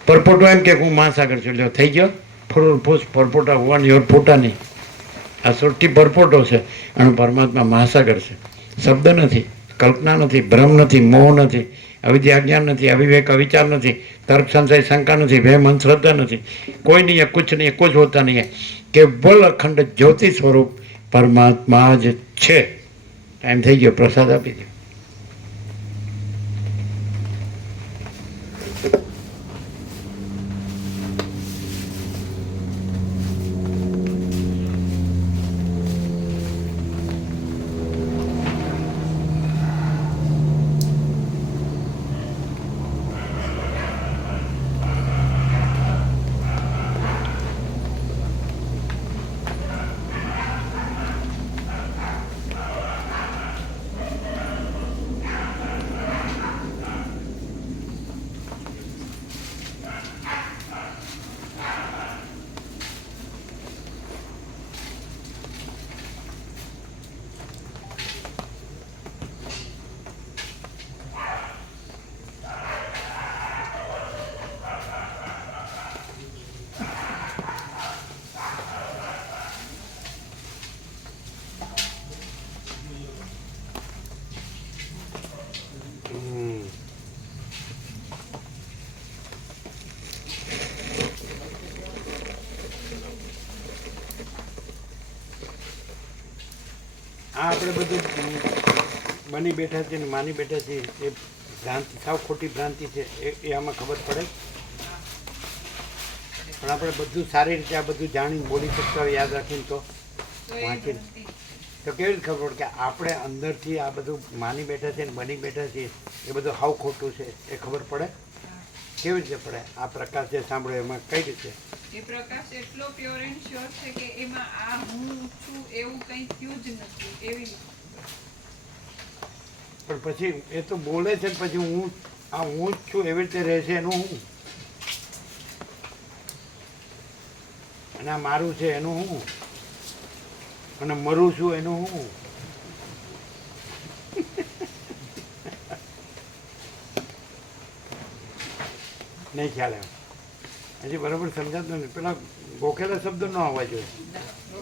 પરપોટો એમ કે હું મહાસાગર છું, લ્યો થઈ ગયો ફૂલ ફૂસ પરપોટા વન યોર ફોટા નહીં. આ સૃષ્ટિ પરપોટો છે અને પરમાત્મા મહાસાગર છે. શબ્દ નથી, કલ્પના નથી, ભ્રમ નથી, મોહ નથી, અવિદ્યા જ્ઞાન નથી, અવિવેક અવિચાર નથી, તર્ક સંશય શંકા નથી, ભય મન શ્રદ્ધા નથી. કોઈ નહીં, કુછ નહીં, કુછ હોતા નહીં. કેવલ અખંડ જ્યોતિ સ્વરૂપ પરમાત્મા જ છે. ટાઈમ થઈ ગયો, પ્રસાદ આપી દો. આ આપણે બધું બની બેઠા છે ને માની બેઠા છીએ, એ ભ્રાંતિ, સાવ ખોટી ભ્રાંતિ છે. એ આમાં ખબર પડે. પણ આપણે બધું સારી રીતે આ બધું જાણીને બોલી શકતા હોય, યાદ રાખીને તો વાંચીને તો કેવી રીતે ખબર પડે કે આપણે અંદરથી આ બધું માની બેઠા છે ને બની બેઠા છીએ એ બધું હાવ ખોટું છે. એ ખબર પડે. કેવી રીતે પડે? આ પ્રકાશ જે સાંભળ્યો એમાં કઈ રીતે એ પ્રકાશ એટલો પ્યોર એન્ડ શ્યોર છે કે એમાં આ હું છું એવું કંઈ થયું જ નથી એવી. પણ પછી એ તો બોલે છે ને પછી હું જ છું એવી રીતે રહેશે એનું હું, અને આ મારું છે એનું હું, અને મરું છું એનું હું. નહીં ખ્યાલ એમ હજી બરાબર સમજાતું નથી. પેલા ગોખેલા શબ્દો ન આવવા જોઈએ.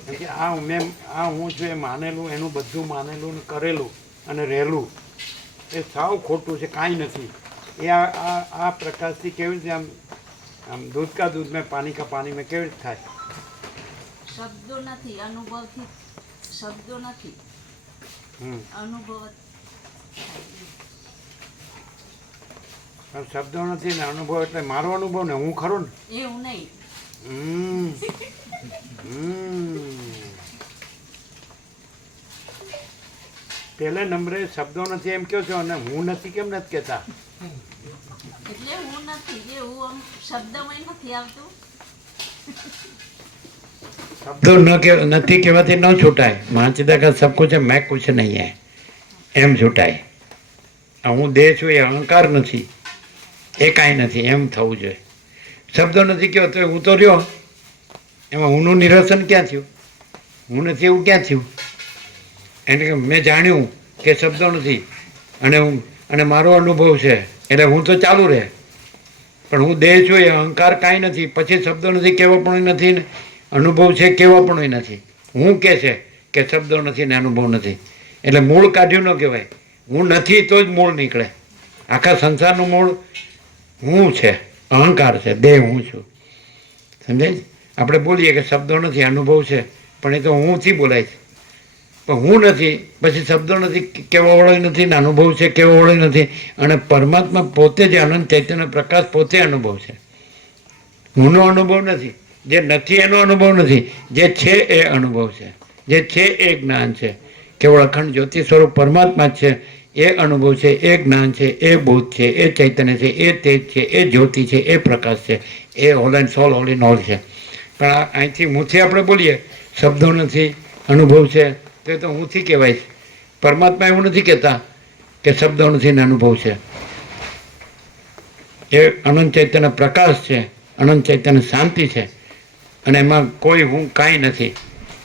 કેમ કે આ હું છું એ માનેલું, એનું બધું માનેલું ને કરેલું અને રહેલું એ સાવ ખોટું છે, કાંઈ નથી. એ આ પ્રકાશથી કેવી રીતે આમ દૂધ કા દૂધ મેં પાણી કા પાણી મેં કેવી રીતે થાય? શબ્દો નથી, અનુભવથી. શબ્દો નથી, અનુભવ. શબ્દો નથી ને અનુભવ એટલે મારો અનુભવ ને હું ખરો ને એવું નહીં. પહેલા નંબરે શબ્દો નથી એમ કહો છો અને હું નથી કેમ નથી કહેતા? એટલે હું નથી, એ હું આમ શબ્દમય નથી આવતું. શબ્દો નથી કહેવાથી ન છૂટાય. મહાચિદા કા સબ કુછ મેં કુછ નહીં હે એમ છૂટાય. હું દેહ છું એ અહંકાર નથી, એ કાંઈ નથી એમ થવું જોઈએ. શબ્દો નથી કહો તો હું તો રહ્યો, એમાં હુંનું નિરસન ક્યાં થયું? હું નથી એવું ક્યાં થયું? એટલે કે મેં જાણ્યું કે શબ્દો નથી અને મારો અનુભવ છે એટલે હું તો ચાલુ રહે. પણ હું દેહ છું એ અહંકાર કાંઈ નથી, પછી શબ્દો નથી કેવો પણ નથી ને અનુભવ છે કેવો પણ નથી. હું કે છે કે શબ્દો નથી ને અનુભવ નથી એટલે મૂળ કાઢ્યું ન કહેવાય. હું નથી તો જ મૂળ નીકળે. આખા સંસારનું મૂળ હું છે, અહંકાર છે, દેહ હું છું. સમજાય? આપણે બોલીએ કે શબ્દો નથી અનુભવ છે પણ એ તો હુંથી બોલાય છે. પણ હું નથી પછી શબ્દો નથી કેવો વળો નથી ને અનુભવ છે કેવો વળો નથી. અને પરમાત્મા પોતે જ અનંત ચૈતન્ય પ્રકાશ પોતે અનુભવ છે. હુંનો અનુભવ નથી, જે નથી એનો અનુભવ નથી, જે છે એ અનુભવ છે, જે છે એ જ્ઞાન છે. કેવળ અખંડ જ્યોતિ સ્વરૂપ પરમાત્મા જ છે, એ અનુભવ છે, એ જ્ઞાન છે, એ બોધ છે, એ ચૈતન્ય છે, એ તેજ છે, એ જ્યોતિ છે, એ પ્રકાશ છે, એ whole and sole whole in all છે. પણ અહીંથી હુંથી આપણે બોલીએ શબ્દો નથી, અનુભવ છે, તો એ તો હુંથી કહેવાય છે. પરમાત્મા એવું નથી કહેતા કે શબ્દો નથી ને અનુભવ છે. એ અનંત ચૈતન્ય પ્રકાશ છે, અનંત ચૈતન્ય શાંતિ છે, અને એમાં કોઈ હું કાંઈ નથી,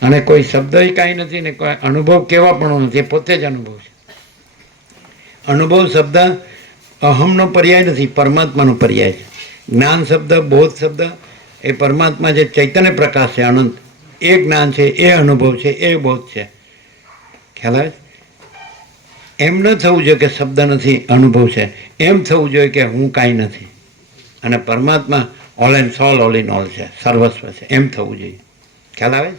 અને કોઈ શબ્દ કાંઈ નથી, ને કોઈ અનુભવ કેવા પણ નથી, એ પોતે જ અનુભવ છે. અનુભવ શબ્દ અહમનો પર્યાય નથી, પરમાત્માનો પર્યાય છે. જ્ઞાન શબ્દ, બોધ શબ્દ એ પરમાત્મા જે ચૈતન્ય પ્રકાશ છે અનંત, એ જ્ઞાન છે, એ અનુભવ છે, એ બોધ છે. ખ્યાલ આવે? એમ ન થવું જોઈએ કે શબ્દ નથી, અનુભવ છે. એમ થવું જોઈએ કે હું કાંઈ નથી, અને પરમાત્મા all and soul all in all છે, સર્વસ્વ છે. એમ થવું જોઈએ. ખ્યાલ આવે?